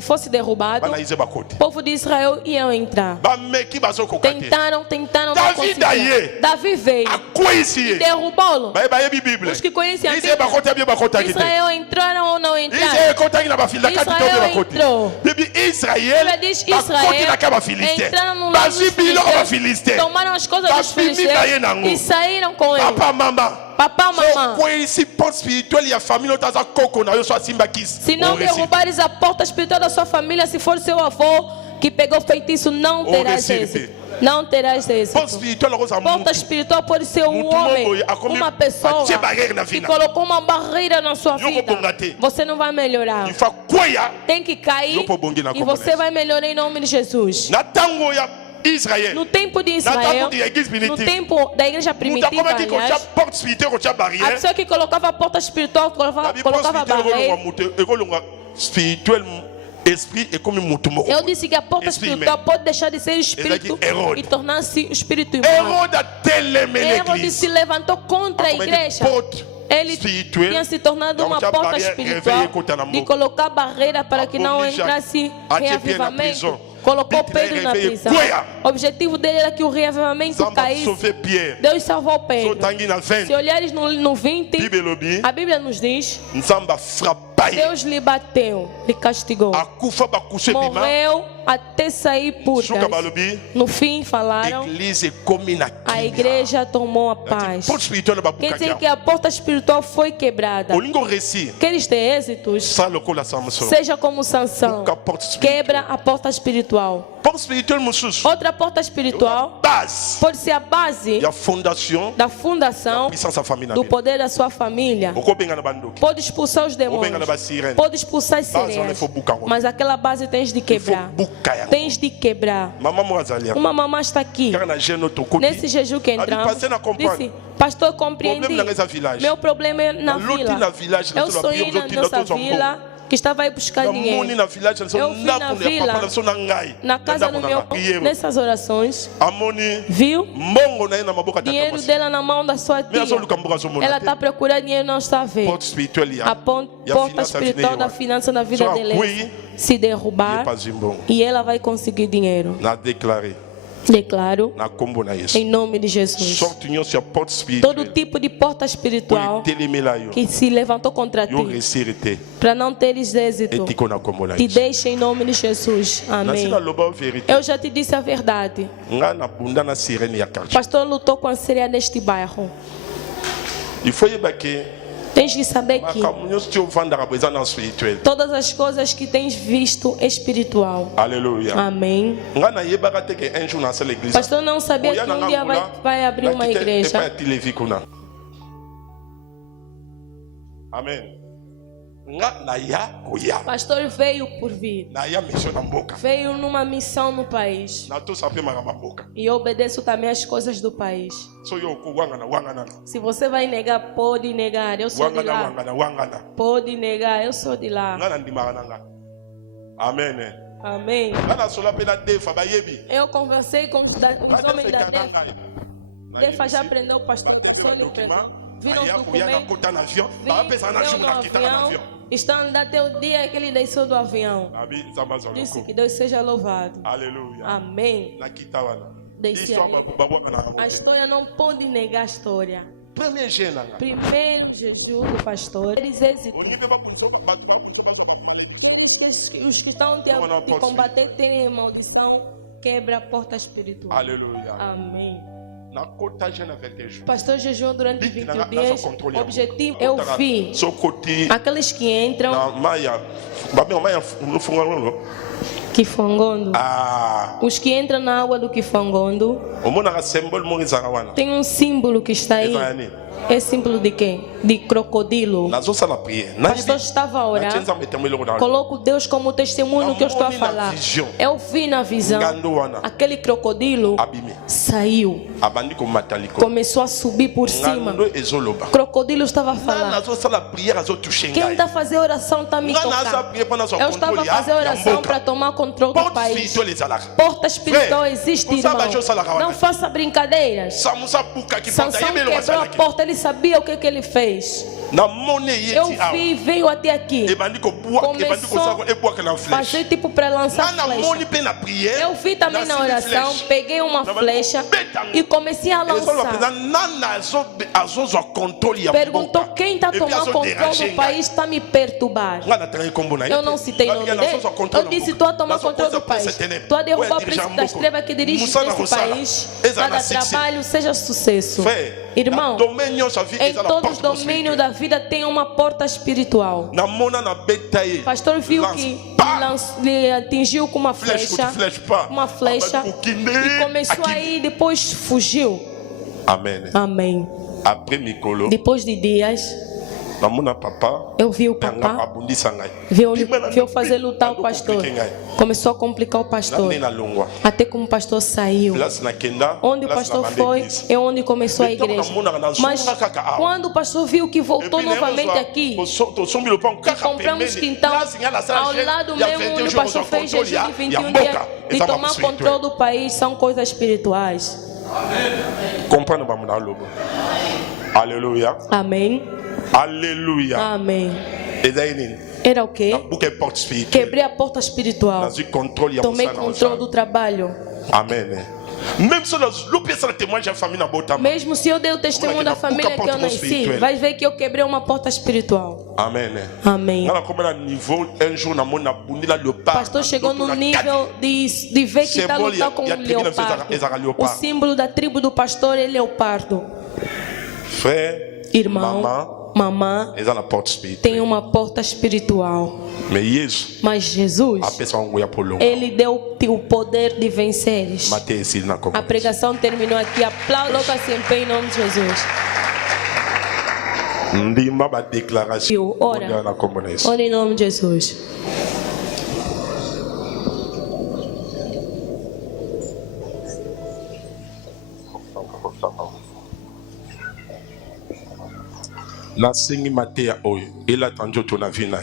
fosse derrubado, Bana ize bakote. o povo de Israel ia entrar. Ba meki baso kokate. Tentaram, não Davi conseguiram. daí. Davi veio A kwei si. derrubá-lo. Ba ba yebi Bible. Os que conhecem a Ize Bíblia, bakote abi bakote akite. Israel entraram ou não entraram? Ize kota na ba filda kati to Israel bakote. entrou. Bibi Israël. Bíblia diz Bakote na kaba filiste. entraram no lado dos Bazibi lo ba filisteus, filiste. tomaram as coisas dos Bafimi filisteus baye nango. e saíram com ele. Papa mama. Papá, mamãe. Kwei si porte spirituelle ya famille otaza koko na yo so simba kiss. Se não derrubares a porta espiritual da sua família, se for seu avô que pegou feitiço, não terás êxito. Não terás Porte êxito. spirituelle rosa Porta mutu. espiritual pode ser um Muito homem, longo, a comer- uma pessoa bater barreira na que vida. colocou uma barreira na sua Yo vida. kongate. Você não vai melhorar. Il faut kweya. Tem que cair Yo pobongi na e Congo você Ness. vai melhorar em nome de Jesus. Na tango ya Israël. No tempo de Na Israel, tango de igreja no primitive. tempo da igreja Muta como primitiva, é que tinha aliás, porte spirituelle tinha a barrière. pessoa que colocava a porta espiritual colocava Porte spirituelle barreira. ekolonga spirituel esprit et comme mutu moko. Eu disse que a porta Espírito espiritual pode deixar de ser espírito Exato, Herode. e tornar-se espírito humano. Hérode a telemé Herode l'église. se levantou contra a Como é que igreja. porte Ele spirituel, tinha se tornado então uma tinha porta barreira, espiritual réveillé contra na de boca. colocar barreira para que não Abomija, entrasse até Pedro na reavivamento. prisão. Colocou Bible Pedro na réveillé, prisão. Goia. O objetivo dele era que o reavivamento Zamba caísse. sauver Pierre. Deus salvou Pedro. Sotangi na 20. Se olhares no 20, Bible lobi. a Bíblia nos diz: Nzamba frappai. Deus lhe bateu, lhe castigou. Akufa bakushe bima. Morreu até sair purgas. Suka balobi. No fim, falaram: Église comme na a igreja tomou a paz. Porte spirituelle Quer babuka dizer que kia. a porta espiritual foi quebrada. Olingo récit. Queres ter êxitos? Ça lokola Samson. Seja como Sansão. Buka porte spirituelle. Quebra a porta espiritual. Porte spirituelle mususu. Outra porta espiritual Base. pode ser a base Ya fondation. da fundação Puissance à famille na do Bible. poder da sua família. Okobenga na bandoki. Pode expulsar os Obenga na demônios. basirene. Pode expulsar as Base, sereias. olha, foi buca, olha. Mas aquela base tens de quebrar. buca yango. Tens de quebrar. Mama moazalia. Uma mamã está aqui. Kaka na jeune tokoti. Nesse jejum que Ali, entramos, passei na companhia. disse: Pastor, compreendi. Problema nessa village. Meu problema é na Loti vila. na village, Eu na tua sonhei vila, na loti na nossa tua vila que estava aí buscar Na moni dinheiro. na village. Eu vi na vila, na casa do meu pai, nessas orações, Amoni. viu Mbongo na ye na maboka dinheiro tata. dela na mão da sua tia. Me azoluka mboka zomona Ela te. está procurando dinheiro e não está a ver. Porte spirituelle ya. A porta finança espiritual da vineira. finança na vida Só dele kui, se Ye derrubar pas zimbongo. e ela vai conseguir dinheiro. Na déclaré. Declaro, Na kombo na yesu. em nome de Jesus, Sorte nyonso ya porte todo spirituelle. tipo de porta espiritual Telemela yo. que se levantou contra Yo ti, resirite. para não teres êxito, Etiko na kombo na te yesu. deixe em nome de Jesus. Amém. Nasila loba o vérité. Eu já te disse a verdade. Nga na bunda na sirene ya O quartier. pastor lutou com a sereia deste bairro. Il faut yeba que Tens que saber que makambo nyonso ti ovandaka bo eza na spirituel. todas as coisas que tens visto espiritual. Alléluia. Amém. Nga nayebaka te ke un jour na sala église. Pastor não sabia que Oya na um dia ngangula, vai abrir uma nakite igreja. epai ya ti Levi kuna. Amen. Nga naya koya. Pastor veio por vir. Naya mission na mboka. Veio numa missão no país. Natosa mpe makambo ya mboka. E eu obedeço também as coisas do país. So yo kowangana wangana. Se você vai negar, pode negar. Eu sou de Wangana lá. wangana wangana. Pode negar. Eu sou de lá. Nga na ndimaka na nga. Amen. Amém. Nga na sola mpe na defa bayebi. Eu conversei com os homens da DEFA. DEFA já aprendeu o pastor da Sônia. Viram os documentos. Viram no avião. Estão andando até o dia que ele desceu do avião. Disse que Deus seja louvado. Aleluia. Amém. Nakita wana. Desce Histoire aí. babwaka na A história não pode negar a história. Premier jeune nanga. Primeiro jejum do pastor. Eles êxito. Olingi mpe bakunso bato bakunso bazwa pamale. Os que estão te combater terem maldição. Quebra a porta espiritual. Alléluia. Amém. Na kota jeune 21 jours. Pastor jejum durante Big 21 na dias. sua controle. Objetivo, eu vi So koti aqueles que entram, na maia. Babi maia no fungo. Kifongondo. Ah. Os que entram na água do Kifongondo, O mona ka symbol mo ngizarawana. tem um símbolo que está aí. Ezani. É símbolo de quê? De crocodilo. Nazo sala prière. O pastor estava a orar. Coloco Deus como testemunho no que eu estou a falar. Eu vi na visão. Aquele crocodilo saiu. Começou a subir por cima. O crocodilo estava a falar. Quem está a fazer oração está me tocando. Eu estava a fazer oração para tomar controle do país. Porta espiritual existe, irmão. Não faça brincadeiras. Sansão quebrou a porta. Ele sabia o que ele fez. Eu vi, veio até aqui. Começou a fazer tipo para lançar flecha. Eu vi também na oração, peguei uma flecha e comecei a lançar. Perguntou quem está tomando controle do país, está me perturbar. Eu não citei o nome dele. Eu disse, estou a tomar controle do país. Estou a derrubar o príncipe das trevas que dirige esse país. Cada trabalho seja sucesso. Irmão, em todos os domínios da vida tem uma porta espiritual. O pastor viu que lhe atingiu com uma flecha, e começou a ir, depois fugiu. Amém. Depois de dias, eu vi o papá, viu fazer lutar o pastor. Começou a complicar o pastor. Até como o pastor saiu. Onde o pastor foi é onde começou a igreja. Mas quando o pastor viu que voltou novamente aqui, que compramos quintal ao lado mesmo onde o pastor fez jejum de 21 dias de tomar controle do país, são coisas espirituais. Aleluia. Amém. Aleluia. Amém. Era o quê? Quebrei a porta espiritual. Tomei controle do trabalho. Amém. Mesmo se eu dei o testemunho da família que eu nasci, vai ver que eu quebrei uma porta espiritual. Amém. Amém. O pastor chegou no nível de ver que está lutando com o leopardo. O símbolo da tribo do pastor é leopardo. Irmão, mamã tem uma porta espiritual. Mas Jesus, ele deu o poder de venceres. A pregação terminou aqui. Aplauda o que em nome de Jesus. Ora em nome de Jesus.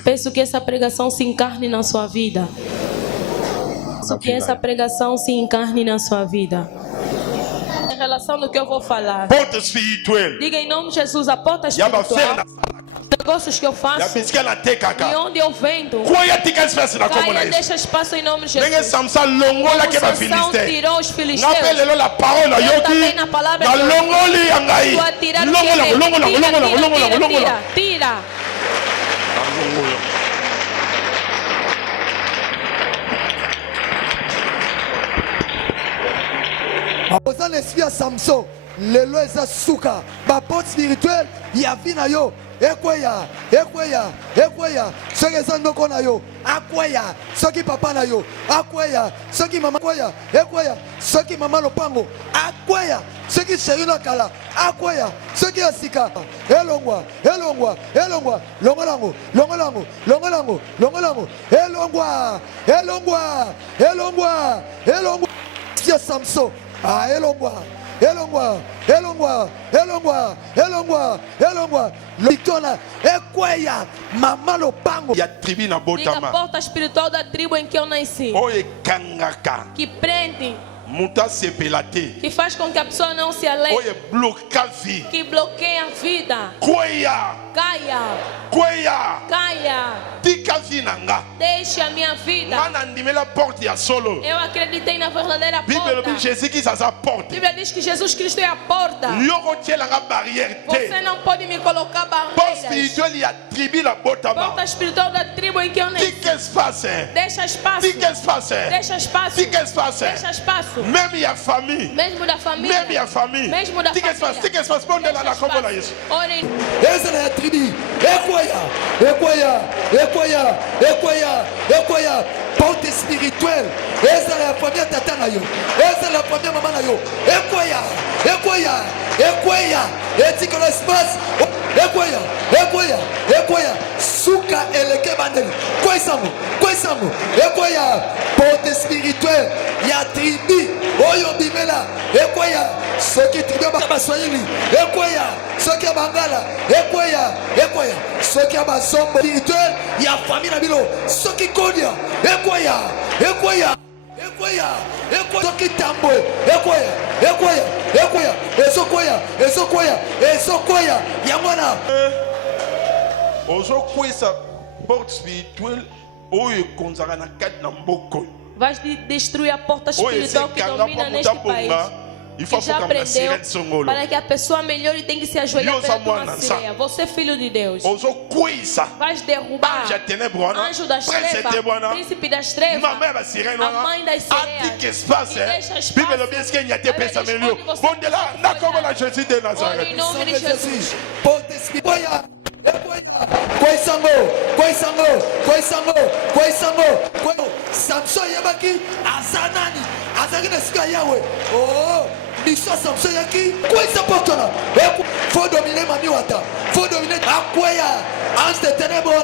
Peço que essa pregação se encarne na sua vida. Peço que essa pregação se encarne na sua vida. Em relação do que eu vou falar, diga em nome de Jesus, a porta espiritual. Negócios que eu faço e onde eu vendo, caia, deixa espaço em nome de Jesus. Como Sansão tirou os filisteus, eu também na palavra de Deus vou atirar o que é. Tira. Aposa l'esprit à Samson, lelo eza suka, ba porte spirituelle, ya vina yo. Ekweya, soki eza ndoko na yo, akweya, soki papa na yo, akweya, soki mama akweya, ekweya, soki mama lopango, akweya, soki sheri na kala, akweya, soki asika, elongwa, elongwa, sia Samson, elongwa. Victoria, ekweya, mama lopango. Diga a porta espiritual da tribo em que eu nasci. Que prende. Que faz com que a pessoa não se alegre. Que bloqueia a vida. Caia. Kweya. Caia. Tika vinanga. Deixe a minha vida. Mana ndimela porte ya solo. Eu acreditei na verdadeira Bible porta. dit Jésus qui sa A porte. Bíblia diz que Jesus Cristo é a porta. Yoko tielanga barrière Você te. não pode me colocar Porte barreiras. spirituelle ya tribu la botama. Porta espiritual da tribo em que eu nasci. Tika espace. Deixa espaço. Tika espace. Deixa espaço. Tika espace. Deixa espaço. Même ya famille. Mesmo da família. Même ya famille. Mesmo da Tika família. espace. Tika espace. Bonde la Deixa kombo la espaço. Yesu. Orem. Eza na tribu. Ekoya. Porte spirituelle. Eza la première tata na yo. Eza la première maman na yo. Ekoya. Eti que l'espace. Ekoya. Suka eleke bandeli. Kwesango. Ekoya. Porte spirituelle. Ya tribu. Oyo bimela. Ekoya. Soki tribu baswahili. Ekoya. Soki ya bangala. Ekoya. Soki ya basombo spirituel ya famille na bilo. Soki kodia. Ekoya. Soki tambwe. Ekoya. Ezokoya. Ya mwana. Ozo kwesa porte spirituelle oyo ekonzaka na kati na mboko. Vais destruir a porta espiritual que domina neste país. Il faut Que já que aprendeu para que a pessoa melhore tem que se ajoelhar perante uma ceia. Você filho de Deus. Ozo kwesa Vais derrubar anja tenebroana. anjo das trevas, príncipe das trevas, Mamãe va sirene a mãe das Antique sereias. espace. E deixa espaço. Bible bien ce qu'il y a te pensa melhor. Onde você Bonde lá na como la Jésus de Ore em Nazareth. nome de Jesus. Porte spirituelle. Kwesango. Samson yebaki azanani. Azaki na sika yawe. Oh, biso Samson yaki. Kwesa portona. Faut dominer mami wata. Faut dominer Akwaya. Ange de ténèbres.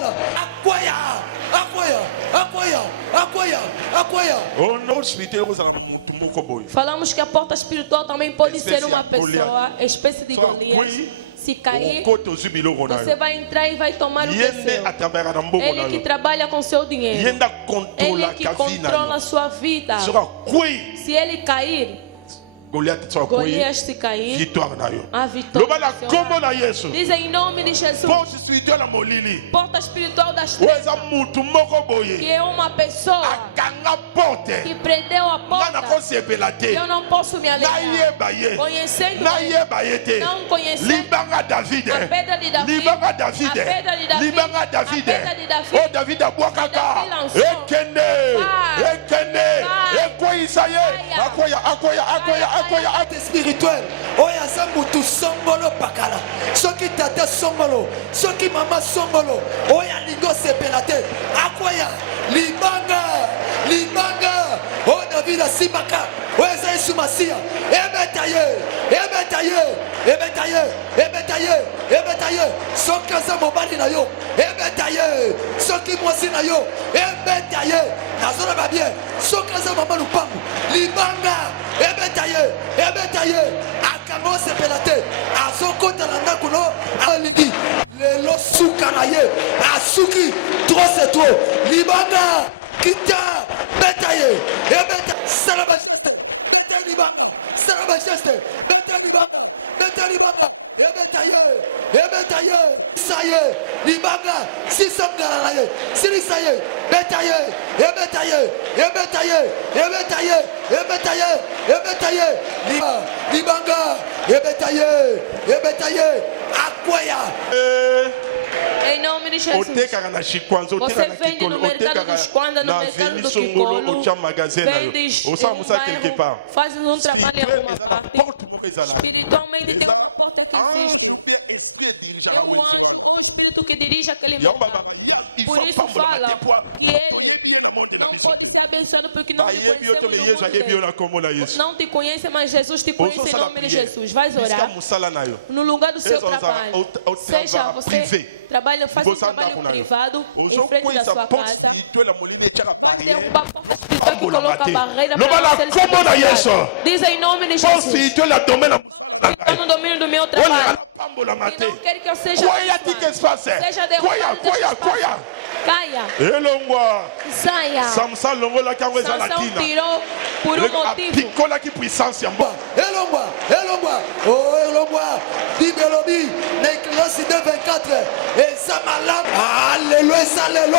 Akwaya. Oh non, spirituel ozala mutu moko boy. Falamos que a porta espiritual também pode Espécie ser uma de pessoa, espécie de Só Golias. kui, Se cair, Okoto zubiloko na você yo. vai entrar e vai tomar o que é Yende seu. atambaka na mboko na Ele que yo. trabalha com seu dinheiro. Yenda Ele controla que ka vie na controla a yo. sua vida. Soka kui Se ele cair, Goliath soka kui Golias se cair, victoire na yo. a vitória. Loba na do Senhor. kombo na Yesu. Diz em nome de Jesus. Porte spirituelle ya molili. Porta espiritual das Oyo trevas. eza mutu moko Que boye. é uma pessoa Akanga porte. que prendeu a Nga porta. nakosepela te. Eu não posso me alegrar. Nayeba ye. Conhecendo Nayeba ye te. Não conhecendo Libanga David. a pedra de Davi. Libanga David. A pedra de Davi. Libanga David. A pedra de Davi. Oh David abwakaka. Davi lançou. Ekende. Vai. Vai. Ekoyisa ye. Akoya. Porte spirituelle. Oya za mutu songolo pakala. Soki tata songolo. Soki mama songolo. Oya lingo sepela te. Akwaya. Libanga. Oh David asimaka. Oya za Yesu Masia. Ebetaye. Soki aza mobali na yo. Ebetaye. Soki mwasi na yo. Ebetaye. Nazona ba bien. Soki aza mama lupangu. Libanga. Ebetaye. Akango sepela te. Azokota na ndako no. Alidi. Lelo suka na ye. Asuki. Trop c'est trop. Libanga. Kita. Betaye. Ebeta. Salabajeste. Beta libanga. Salabajeste. Beta libanga. Ebetaye. Saye. Libanga. Sisangala na ye. Silisaye. Betaye. Ebetaye. Libanga. Ebetaye. Akwaya. Em nome de Jesus. Otekaka na Chikwanza, Você otekaka na vende Kikolo, no mercado dos Quanda, no na mercado Avenue do Songolo, Kikolo, otia magazine na yo. vendes Osala em musa quelque bairro, part. fazes um trabalho em Spirituel, alguma eza na parte. porte moko ezala. Espiritualmente tem uma porta que existe. Ange ou bien esprit edirigaka É um weso anjo, wana. o espírito que dirige aquele Yango lugar. baba, il Por faut isso pambola fala te po que ele toyebi na moto na não biso. pode ser abençoado porque não te Bayebi yo to me conhecemos no Yesu mundo ayebi yo dele. na kombo na Yesu. Não te conhece, mas Jesus te conhece em Ozosala nome de prière. Jesus. Vais Bisika orar musala na yo. no lugar do seu Eza ozala trabalho. au Seja travail você privé. trabalha, faz um Liboso ya trabalho ndako na yo. privado em frente da Ozokweza sua porte casa. spirituelle ya molili etiaka Vai barrière. derrubar a porta espiritual que Pambola coloca a mate. barreira Loba para na você kombo na Yesu. Diz em nome de Porte Jesus. spirituelle ya domaine na musala na Está ngai. no domínio do meu Olha trabalho. na pambola E mate. não quer que eu seja Koya tika espace. Seja derrubado deste espaço. Koya. Caia, Elongwa. saia. Samson longola kango eza na Sansão tina. tirou por um motivo. Apikolaki puissance ya mbo. elongwa, elongwa, oh elongwa, Bibelobi, Neklosi 2:24, et ça malade, alléluia, salelo,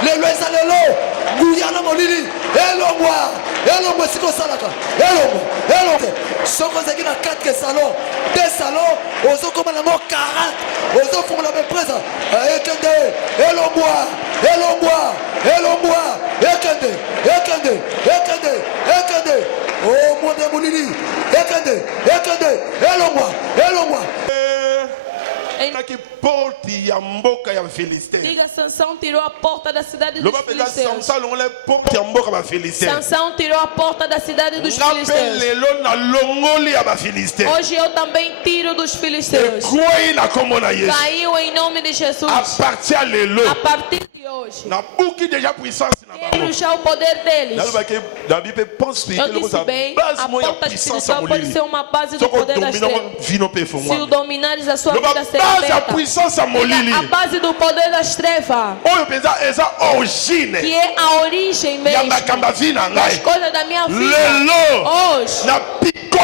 alléluia, salelo, Guyana Molili, elongwa, elongwa, siko salaka, elongwa, elongwa, soko zaki na 4 salons, 2 salons, ozo comme la mort 40, ozo font la même présence, ekende, elongwa, elongwa, elongwa, ekende, ekende, ekende, ekende, oh mon Dieu, Molili, ekende, ekende, elongwa, elongwa. Qui porte ya mboka ya Philistin. Diga, Sansão tirou a porta da cidade dos filisteus. Sansão porte ya mboka ba Philistin. Sansão tirou a porta da cidade dos filisteus. Hoje eu também tiro dos filisteus. Caiu em nome de Jesus. A partir de hoje. Quebra já o poder deles. Eu disse bem, a porta espiritual pode ser uma base do poder das trevas. Se o dominares a sua vida será a base do poder das trevas, que é a origem mesmo das coisas da minha vida.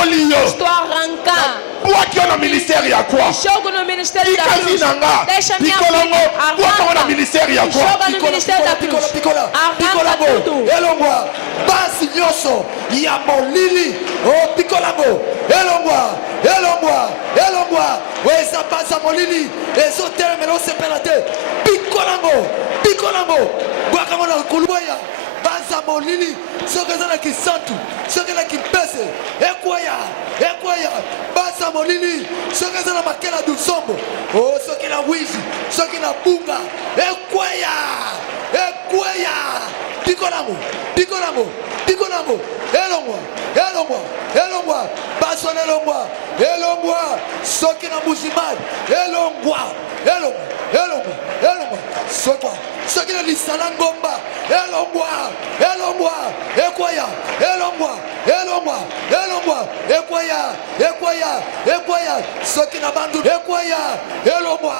Hoje estou a arrancar. Jogo no ministério da cruz. Deixa minha vida. Arranca. Joga no ministério da cruz. Arranca tudo. Elongwa, basi nyoso ya molili, oh pikolango, elongwa, elongwa, elongwa, weza basa molili, ezo terme no sepelate, pikolango, pikolango, bwakamo na kuluya, basa molili, soke zana kisantu, soke na kipese, ekwaya, ekwaya, basa molili, soke zana makela du sombo, oh soke na wizi, soke na bunga, ekwaya, ekwaya. Picolango, picolango, picolango, elongwa, elongwa, elongwa, basson elongwa, elongwa, soki na musimad, elongwa, elongwa, elongwa, elongwa, sokwa, soki na lisalangomba, elongwa, elongwa, ekwaya, elongwa, elongwa, elongwa, ekwaya, ekwaya, ekwaya, soki na bandu, ekwaya, elongwa,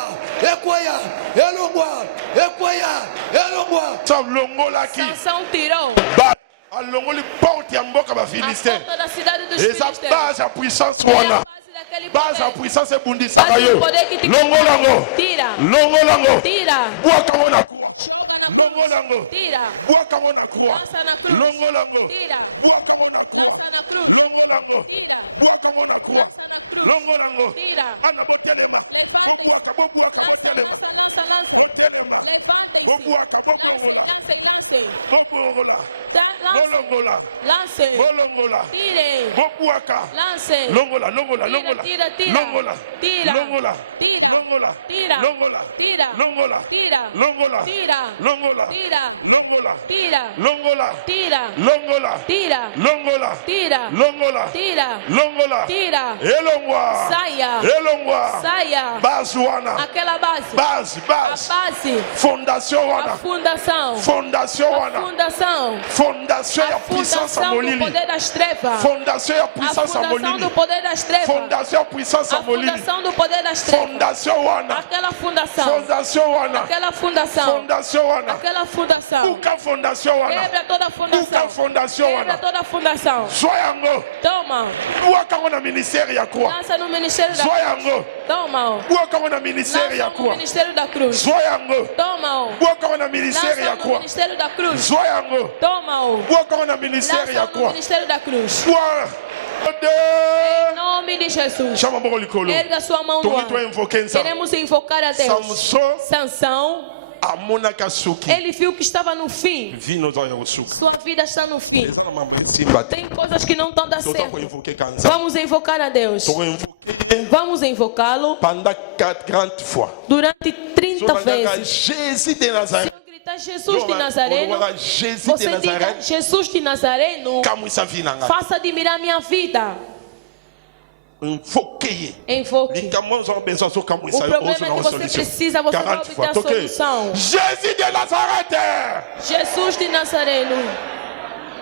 ekwaya, elongwa, ekwaya, elongwa, Sansão tirou a porte ya mboka ba Philistin. a porta da cidade dos Essa filisteus. base a puissance É a wana. base daquele Base a poder. puissance bundisa Base yo. do poder que te Longolango. tira. Longolango. Tira. Boaka mona kwa. Joga na cruz. Longolango. Tira. Boaka mona kwa. Lança na cruz. Longolango. Tira. Boaka mona kwa. Lança na cruz. Longolango. Tira. Boaka mona kwa. Lança na cruz. Longolango. Tira. Ana botelema. Levanta. Boaka boaka botelema. Lança. Botelema. Levantem-se. Bobuaka bokongola. Lancem. Bokongola. Lancem. Bolongola. Lancem. Bolongola. Tirem. Bobuaka. Lancem. Longola, longola, longola. Tira, tira. Longola. Tira. Longola. Tira. Longola. Tira. Longola. Tira. Longola. Tira. Longola. Tira. Longola. Tira. Longola. Tira. Longola. Tira. Longola. Tira. Longola. Tira. Longola. Tira. Longola. Tira. Elongwa. Saia. Elongwa. Saia. Bazuana. Aquela base. Base, A base. base. Fondation A wana. fundação. Fondation A wana. fundação. Fondation A ya puissance a fundação do molili. poder das trevas. Fondation ya A puissance a fundação molili. do poder das trevas. Fondation ya puissance a A molili. fundação do poder das trevas. Fondation wana. Aquela fundação. Fondation wana. Aquela fundação. Fondation wana. Aquela fundação. Uka fondation wana. Quebra toda a fundação. Uka fondation Quebra wana. toda a fundação. Soyango. Toma. Uaka wana ministère ya kwa. Lança no ministério da cruz. Soyango. Toma. Uaka wana ministère ya Lança no kwa. ministério da cruz. Soyango. Toma. Uaka wana ministère ya Lança no kwa. ministério da cruz. Soyango. Toma. Uaka wana ministère ya Lança no kwa. ministério da cruz. Soa. Em nome de Jesus. Chama moko likolo. Erga sua mão no Tongi ar. to invoquer ça. Queremos invocar a Deus. Samson Sansão, amonaka suki. ele viu que estava no fim. Vi nos olhos suki. Sua vida está no fim. Eza na mambo simba. Tem coisas que não estão dando Tota ko certo. invoquer kanza. Vamos invocar a Deus. To invoquer Vamos invocá-lo pendant 40 fois. durante 30 Sonanga vezes. Jésus de Se Nazareth. eu gritar Jesus de Nazareno, Jésus de você diga Nazareth. Jesus de Nazareno, Kamwisa vinanga. faça admirar minha vida. Invoquer. Invoque. Likamon zo besoin so kamwisa. O problema é que você precisa, você vai 40 obter fois. a Toquez. solução. Jésus de Nazareth. Jesus de Nazareno.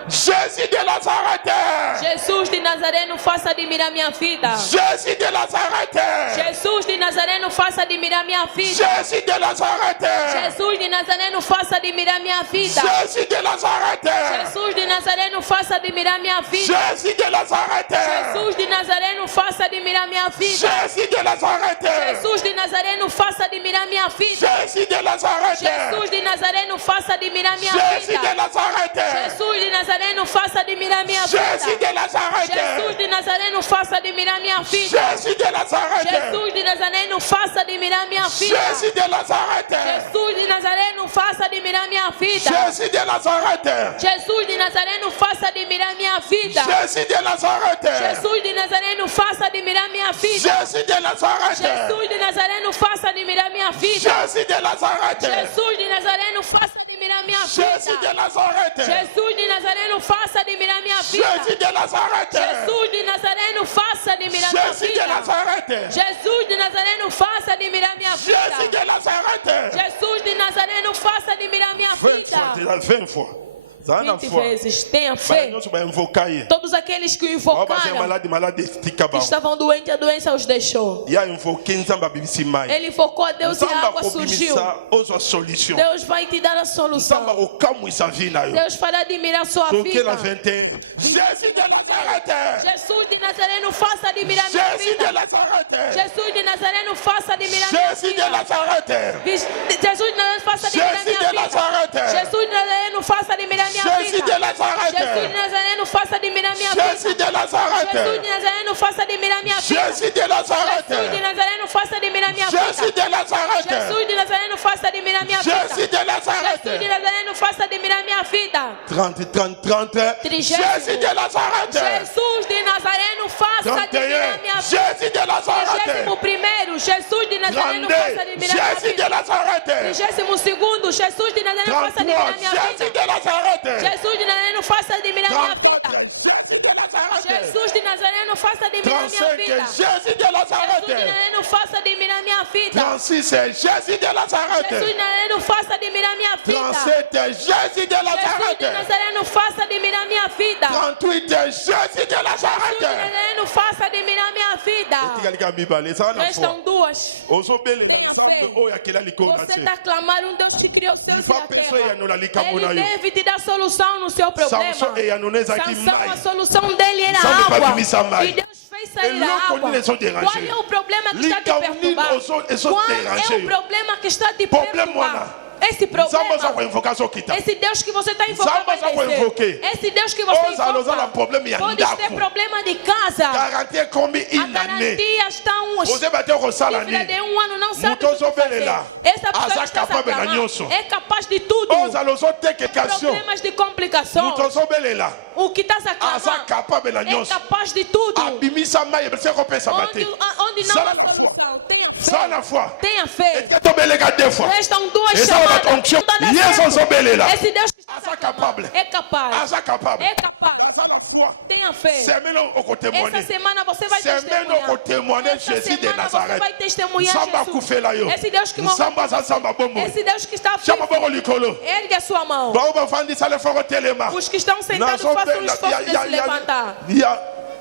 Jésus de Nazareth. Jesus de Nazaré, não faça admirar minha vida. Jésus de Nazareth. Jesus de Nazaré, não faça admirar minha vida. Jésus de Nazareth. Jesus de Nazaré, não faça admirar minha vida. Jésus de Nazareth. Jesus de Nazaré, não faça admirar minha vida. Jésus de Nazareth. Jesus de Nazaré, não faça admirar minha vida. Jésus de Nazareth. Jesus de Nazaré, não faça admirar minha vida. Jésus de Nazareth. Jesus de Nazaré, não faça admirar minha Jésus de vida. Nazareth. Jesus de Nazaré, não faça admirar minha Jésus vida. de Nazareth. Jesus de Nazaré, não faça admirar minha vida. Jésus de Nazareth. Jesus de Nazaré, não faça admirar minha vida. Jésus de Nazareth. Jesus de Nazaré, não faça admirar minha vida. Jésus de Nazareth. Jesus de Nazaré, não faça admirar minha vida. Jésus de Nazareth. Jesus de Nazaré, não faça admirar minha vida. Jésus de Nazareth. Jesus de Nazaré, não faça admirar minha vida. Jésus de Nazareth. Jesus de Nazaré, não faça admirar minha Jésus de vida. Nazareth. Jesus de Nazaré, não faça admirar minha vida. Jésus de Nazareth. Jesus de Nazaré, não faça admirar minha Jésus de vida. Nazareth. Jesus de Nazaré, não faça admirar minha Jésus vida. de Nazareth. Jesus de Nazaré, não faça admirar minha 20 fois, vida. déjà 20 fois. Ça n'a 20 foi. vezes. Tenha Vai, fé. nós vamos invocar aí. Todos aqueles que o Ó, mas é invocaram, malade, fica que bom. estavam doentes, a doença os deixou. E aí invoquei Nzamba bibisi mai. Ele invocou a Deus e a Nzamba água surgiu. kobimisa ozo solution. Deus vai te dar a Nzamba solução. okamu isa vie na yo. Deus fará admirar a sua Toquei na vida. 21. Jésus de Nazareth. Jesus de Nazaré, não faça admirar minha Jésus de vida. Nazareth. Jesus de Nazaré, não faça admirar minha Jésus de vida. Nazareth. Jesus de Nazaré, não faça admirar Jesus minha de vida. Nazareth. Jesus de Nazaré, não faça admirar minha Jésus de vida. Nazareth. Jesus de Nazaré, não faça admirar minha Jésus vida. de Nazareth. Jesus de Nazaré, não faça admirar minha vida. Jésus de Nazareth. Jesus de Nazaré, não faça admirar minha Jésus vida. de Nazareth. Jesus de Nazaré, não faça admirar minha vida. Jésus de Nazareth. Jesus de Nazaré, não faça admirar minha vida. 30, 30, 30. Trigésimo. Jésus de Nazareth. Jesus de Nazaré, não faça admirar 31. minha vida. Jésus de Nazareth. 31º, Jesus de Nazaré, não faça 32. admirar minha Jésus de vida. Nazareth. 32º, Jesus de Nazaré, não faça admirar 33. minha Jésus vida. de Nazareth. Jesus de Nazaré, não faça admirar minha 34. vida. Jésus de Nazareth. Jesus de Nazaré, não faça admirar minha 35. vida. Jésus de Jesus de Nazareth. Nazaré, não faça admirar minha vida. 36. Jésus de Jesus de Nazareth. Nazaré, não faça admirar minha vida. 37. Jésus de Jesus de Nazareth. Nazaré, não faça admirar minha vida. 38. Jésus de Jesus de Nazareth. Nazaré, não faça admirar minha vida. Etika mibale eza na Restam foi. duas. Ozobele Tenha nzambe fé. oyo akela likolo na Você te. está clamando um Deus que criou os céus e Ifa a peso eyanula terra. likambo na Ele yo. deve te dar solução no seu problema. Samson eyanuna ezalaki Sansão, a mai. solução dele era Nzambe água. babimisa mai. E Deus fez sair a Eloko água. nini ezoderange? Qual é o problema que está te Likambo perturbando? nini ezoderange Qual é yo? o problema que está te Problema perturbando? wana. Esse Nzambe oza problema, koinvoka azokita. esse Deus que você está invocando Nzambe oza vai koinvoke. descer. Esse Deus que você Ozala oza na invoca probleme ya pode ter ndako. problema de casa. Garantie kombi A inane. garantia está Ozeba te kosala Livre de nini. ano não sabe Muto o que fazer. ozobelela. Essa pessoa Aza que está capable na clamando nyonso. é capaz de tudo. Ozala ozotekekation. Problemas de complicações. Muto ozobelela. O que está Aza clamando capable na é nyonso. capaz de tudo. Abimisa mai ebese kopesa Onde, bate. onde não Sala há na foi. solução. Tenha Sala na fé. foi. Tenha fé. Etika tobelega 2 fois. Restam duas Essa é uma chamadas. onction. Não dá Yes, certo. ozobelela. Esse Deus que está Aza clamando capable. é capaz. Aza capable. É capaz. Aza na foi. Tenha fé. Semene okotémoigner. Essa semana você vai Semene testemunhar. okotémoigner Essa Jésus de semana você vai Nazareth. testemunhar Nzambe Jesus. akufela yo. Esse Deus que morreu. Nzambe aza nzambe bombo. Esse Deus que está Chama vivo. bongo likolo. Ergue a sua mão. Bao bafandisa lefoko telema. Os que estão sentados façam um esforço de se levantar.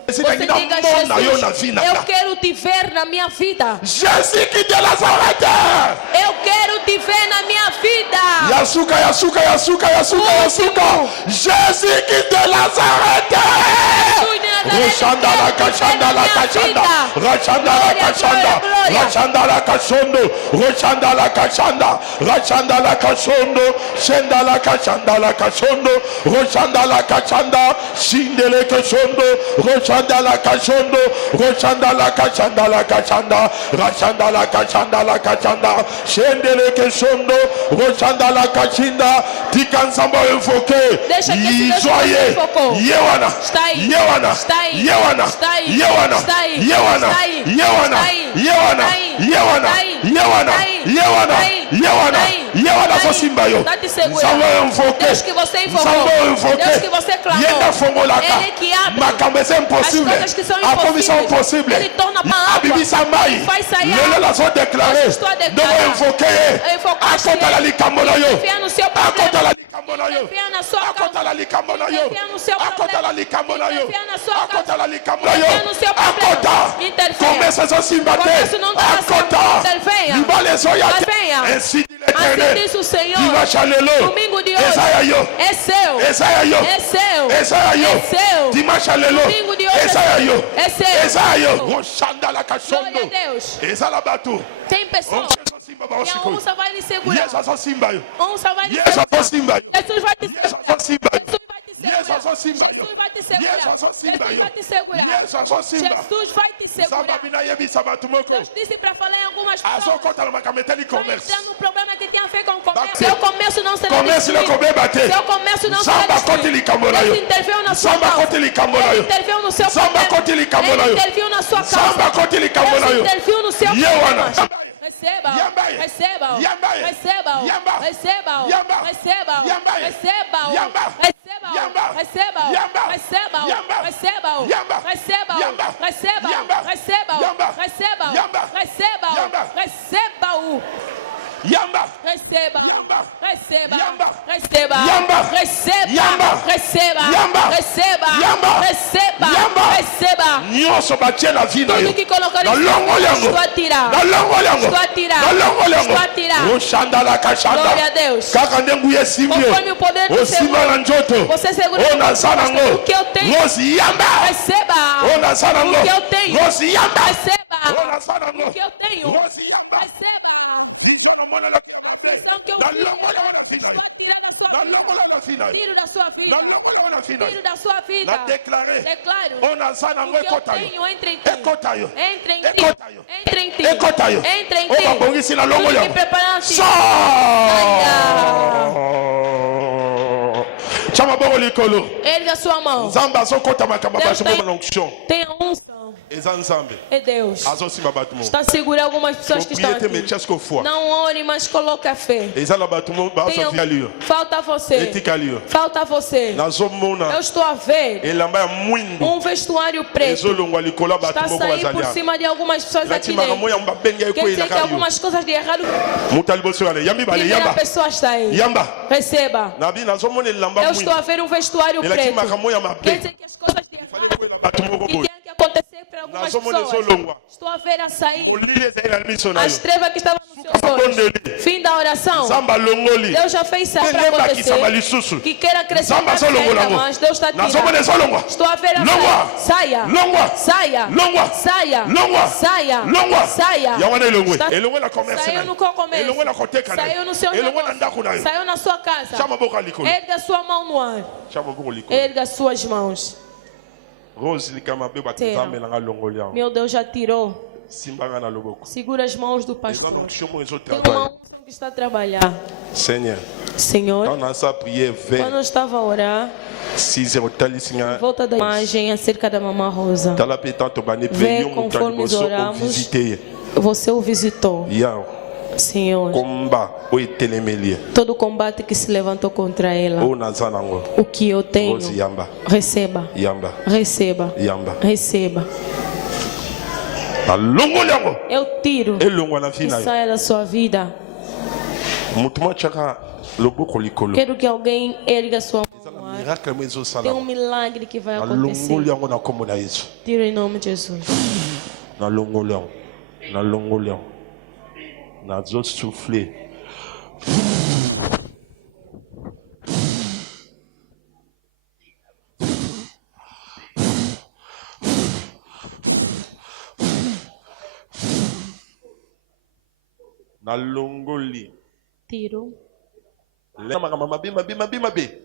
Esse Você daqui diga, na mão na yo na Jesus, vida. eu quero te ver na minha vida. Jesus de Nazareth. Eu quero te ver na minha vida. Yasuka, Yasuka, Yasuka, Yasuka, Yasuka. Jesus de Nazareth. Rachanda la kachanda la kachanda. Rachanda la kachanda. Rachanda la kachondo. Rachanda la kachanda. Rachanda la kachondo. Shenda la kachanda la kachondo. Rachanda la kachanda. Shindele kachondo. Rachanda la kachondo. Rachanda la kachanda la kachanda. Rachanda la kachanda la kachanda. Shendele kachondo. Rachanda la kachinda. Tikansamba invoqué. Deixa que esse Deus Joyeux. invocou. Yewana. Está aí. Yewana. Está aí. Yewana. Está aí. Yewana. Está aí. Yewana. Está Deus que você invocou, Deus que você clamou, Ele que abre as coisas que são impossíveis, Ele torna para água, Ele faz sair água. Eu estou a declarar, confia no seu problema, confia na sua causa, confia no seu problema, confia na sua causa, confia no seu problema, interfere. Começa não está intervenha, assim diz o Senhor, domingo de hoje é seu, é seu, é seu, domingo de hoje é seu. Glória a Deus. Tem pessoas que a onça vai lhe segurar, onça vai lhe segurar, Jesus vai te segurar, Jesus vai te segurar, Jesus vai te segurar, Jesus vai te segurar. Deus disse para falar em algumas pessoas, vai entrar no problema que tem a ver com o comércio. Seu comércio não será destruído, seu comércio não será destruído. Deus interviu na sua causa, Ele interviu no seu problema, Ele interviu na sua causa, Deus interviu no seu problema. Receba, receba, receba, receba, receba, receba, receba, receba, receba, receba, receba, receba, receba, receba, receba-o. Yamba. Receba. Yamba. Receba. Yamba. Receba. Yamba. Receba. Yamba. Receba. Yamba. Receba. Yamba. Receba. Yamba. Receba. Nyonso batie na vie na yo. Tudo que colocar Na longo yango. estou a tirar. Na longo yango. Estou a tirar. Na longo yango. Estou a tirar. Oshanda la kashanda. Glória a Deus. Kaka ndengu yesimye. Conforme o poder do Osima na Senhor. njoto. Você segura Ona sana o ngo. que eu tenho. Rosi yamba. Receba. Ona sana ngo. O que eu tenho. Rosi yamba. Receba. Ona sana ngo. O que eu tenho. Rosi yamba. Receba. Disono mona la A pressão que eu Na fiz. longo la wana fina. Estou a tirar da sua Na vida. longo la fina. Tiro da sua vida. Na longo la wana fina. Tiro da sua vida. Na déclaré. Declaro. Ona sana O ngo que eu ekota yo. tenho entra em ti. Ekota yo. Entra em ti. Ekota yo. Entra em ti. Ekota yo. Entra em O ti. babongisi na longo Tudo yango. que preparaste. Só! Chama bongo likolo. Erga a sua mão. Nzambe azokota makambo Deus basho tem- na onction. Tenha unção. Eza Nzambe. É Deus. Azosimba bato mo. Está segurando algumas pessoas que estão Propriété mais aqui. chesco foi. Não ore, mas coloque a fé. Eza la bato mo ba Tenha- so fialio. Falta a você. Etika lio. Falta a você. Nazomona. Eu estou a ver Elamba ya mwindu. vestuário preto. Ezolongwa likolo bato Está a mo sair por bazalia. cima de algumas pessoas aqui Latima dentro. moya mbabenga Quer eko dizer que ilaka yo. algumas coisas de errado. Mutali boso yale. Yambi bale Primeira yamba. pessoa está aí. Yamba. Receba. Nabi nazomona elamba Eu estou mwindu. a ver vestuário Elatima preto. kamoya Quer mabe. dizer que as coisas de errado Bato mo que bobo. tem que acontecer para algumas Nazomona pessoas. ezolongwa. Estou a ver a sair Molile za ila miso na yo. as trevas que estavam nos seus olhos. Fim da oração. Zamba longoli. Deus já fez isso para Ngemba kisama acontecer. lisusu. Que queira crescer Zamba mais zolongola ainda ngo. mais. Deus está Nazomona tirando. ezolongwa. Estou a ver a Longwa. saia. Longwa. Saia. Longwa. Saia. Longwa. Saia. Longwa. Saia. Yawana elongwe. Está- Elongwe na commerce Saiu na no yo. comércio. Elongwe na koteka na yo. Saiu no seu Elongwe na ndaku na negócio. yo. Saiu na sua casa. Chama boka likolo. Erga sua mão no ar. Chama boka likolo. Erga suas mãos. Rose likama be Tera. batizame na ngalongoli yango. Meu Deus já tirou. Simbanga na loboko. Segura as mãos do Eza pastor. donc chomo ezo Tem uma travail. unção que está a trabalhar. Seigneur, Senhor, quand on a sa prière quando eu vers estava a orar, 6h talisinga. volta da imagem acerca da mamã Rosa. Tala petanto bani Vê peyo conforme mutali boso oramos. visiter. Você o visitou, Ya Senhor. combat o etelemelia. Todo o combate que se levantou contra ela, O nazanango. o que eu tenho, Rose yamba. receba, Yamba. receba, Yamba. receba. Na longoli yango. Eu tiro Elongwa na que fina yo. saia da sua vida. Mutuma chaka loboko likolo. Quero que alguém erga sua mão. no ar. Miracle mo ezo Tem sala. milagre que vai Na acontecer. longoli yango na kombo na Yesu. Tiro em nome de Jesus. Na longoli yango. Na longoli yango. Nazo souffler. Na longoli. Tiro. Lema mama mabe.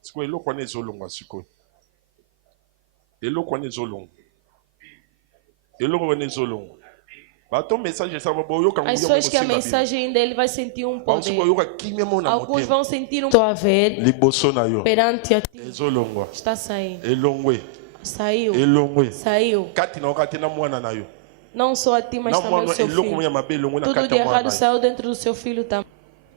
Siko eloko wana ezolongwa sikoyo. Eloko wana ezolongwa. Eloko wana ezolongwa. Bato message esa boyoka As pessoas que a mensagem dele vai sentir um Banso poder. boyoka kimia mona Alguns motema. vão sentir um. Estou a ver Liboso na yo. perante a ti. Ezolongwa. Está saindo. Elongwe. Saiu. elongwe Saiu. kati na okati na mwana na yo Não só a ti, mas na também o mwana seu eloko filho. ya mabe elongwe na Tudo kati de ya errado mwana saiu dentro do seu filho também.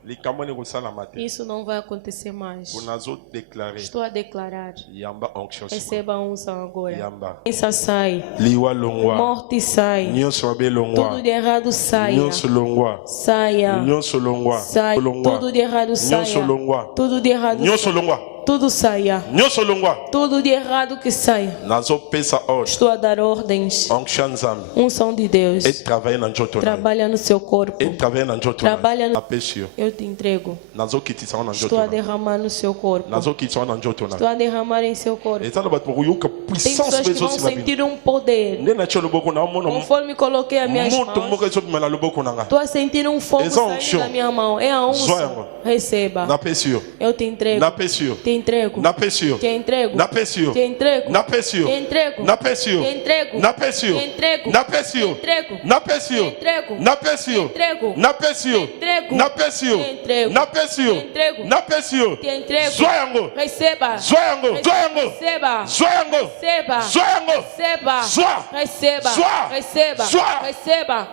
likambo ni kosalama te Isso não vai acontecer mais. unazo déclarer Estou a declarar. yamba onction Receba a unção agora. yamba Doença sai. liwa longwa Morte sai. nyonso mabe longwa Tudo de errado saia. nyonso longwa Saia. nyonso longwa Sai. Tudo de errado nyonso saia. longwa Tudo de errado nyonso longwa Tudo saia. nyonso longwa Tudo de errado que saia. nazopesa ordre Estou a dar ordens. onction nzambe Unção de Deus. et travailler na nzoto na yo. Trabalha no seu corpo. et travailler na nzoto na yo. Trabalha no... napesi yo Eu te entrego. nazokitisa ngo na nzoto Estou a na yo. derramar no seu corpo. nazokitisa ngo na nzoto na Estou yo. a derramar em seu corpo. eza na bato bakoyoka Tem puissance pessoas mpe que vão ezosima bino sentir um poder. nde natia loboko na omona Conforme coloquei as minhas moto mãos, moko ezobima na loboko na ngai estou a sentir um fogo Essa saindo unção. da minha mão. É a Zoa, unção. Receba. napesi yo Eu te entrego. napesi yo Te entrego. napesi yo Te entrego. napesi yo Te entrego. napesi yo Te entrego. napesi yo Te entrego. napesi yo Te entrego. napesi yo Te entrego. napesi yo Te entrego. napesi yo Te entrego. napesi yo Te entrego. napesi yo Te entrego. napesi yo Te entrego. napesi yo Te entrego. zwa yango Receba. zwa yango zwa yango Receba. zwa yango Receba. zwa yango Receba. Zwa. Receba. Zwa. Receba. Zwa. Receba.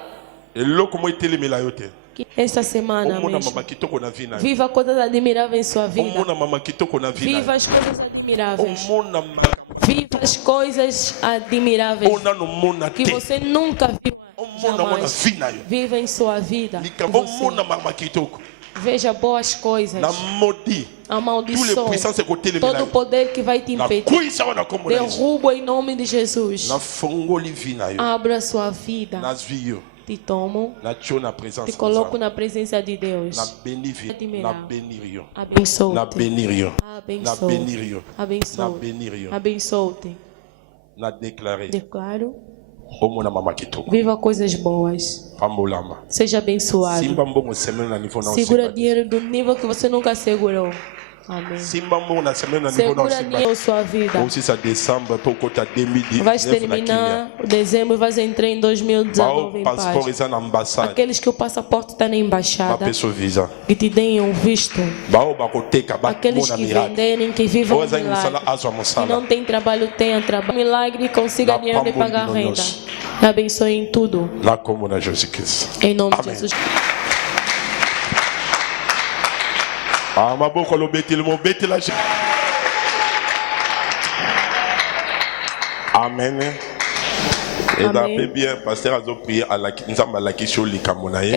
eloko mo etelemela yo te Que esta semana omona mesmo, mama kitoko na vi na yo viva coisas admiráveis em sua vida. omona mama kitoko na vi na Viva yo as coisas admiráveis. omona makambo Viva as coisas admiráveis ona no mona que te você nunca viu omona mona jamais. vi na yo Viva em sua vida. que likambo você omona mama kitoko veja boas coisas. na modi A tous les maldição, puissances ekotelemela todo o yo poder que vai te na impedir. kwisa wana kombo na yesu Derruba em nome de Jesus. nafongoli vi na yo Abra sua vida. nazwi yo Te tomo. natio na présence Te coloco na na presença de Deus. beni vi Admirar. na benir yo na Abençoe-te. benir yo na Abençoe. benir yo na Abençoe. benir yo Abençoe-te. na déclarer Declaro. omona mama kitoko Viva coisas boas. pambolama Seja abençoado. simba mbongo semaine na niveau na Segura osimba dinheiro do nível que você nunca segurou. Amém. simba mbongo na semaine na niveau na Segura osimba dinheiro sua vida. osisa décembre po kota 2019 Vai na Kenya terminar o dezembro e vai entrar em 2019 bao em passeport paz. eza na ambassade Aqueles que o passaporte está na embaixada, bapeso visa que te deem um visto. bao bakoteka Aqueles bamona que miracle venderem, que vivam oyo um eza mosala milagre. azwa Que mosala não tem trabalho, tenha trabalho. Milagre, consiga Na dinheiro de pambo pagar a renda. minonhoso. Me abençoe em tudo. na kombo na jésus christ Em nome de Amém. Jesus. maboko alobeteli mobetela amen eza Amen. mpe bien paster azoprie nzambe alakisi yo likambo na ye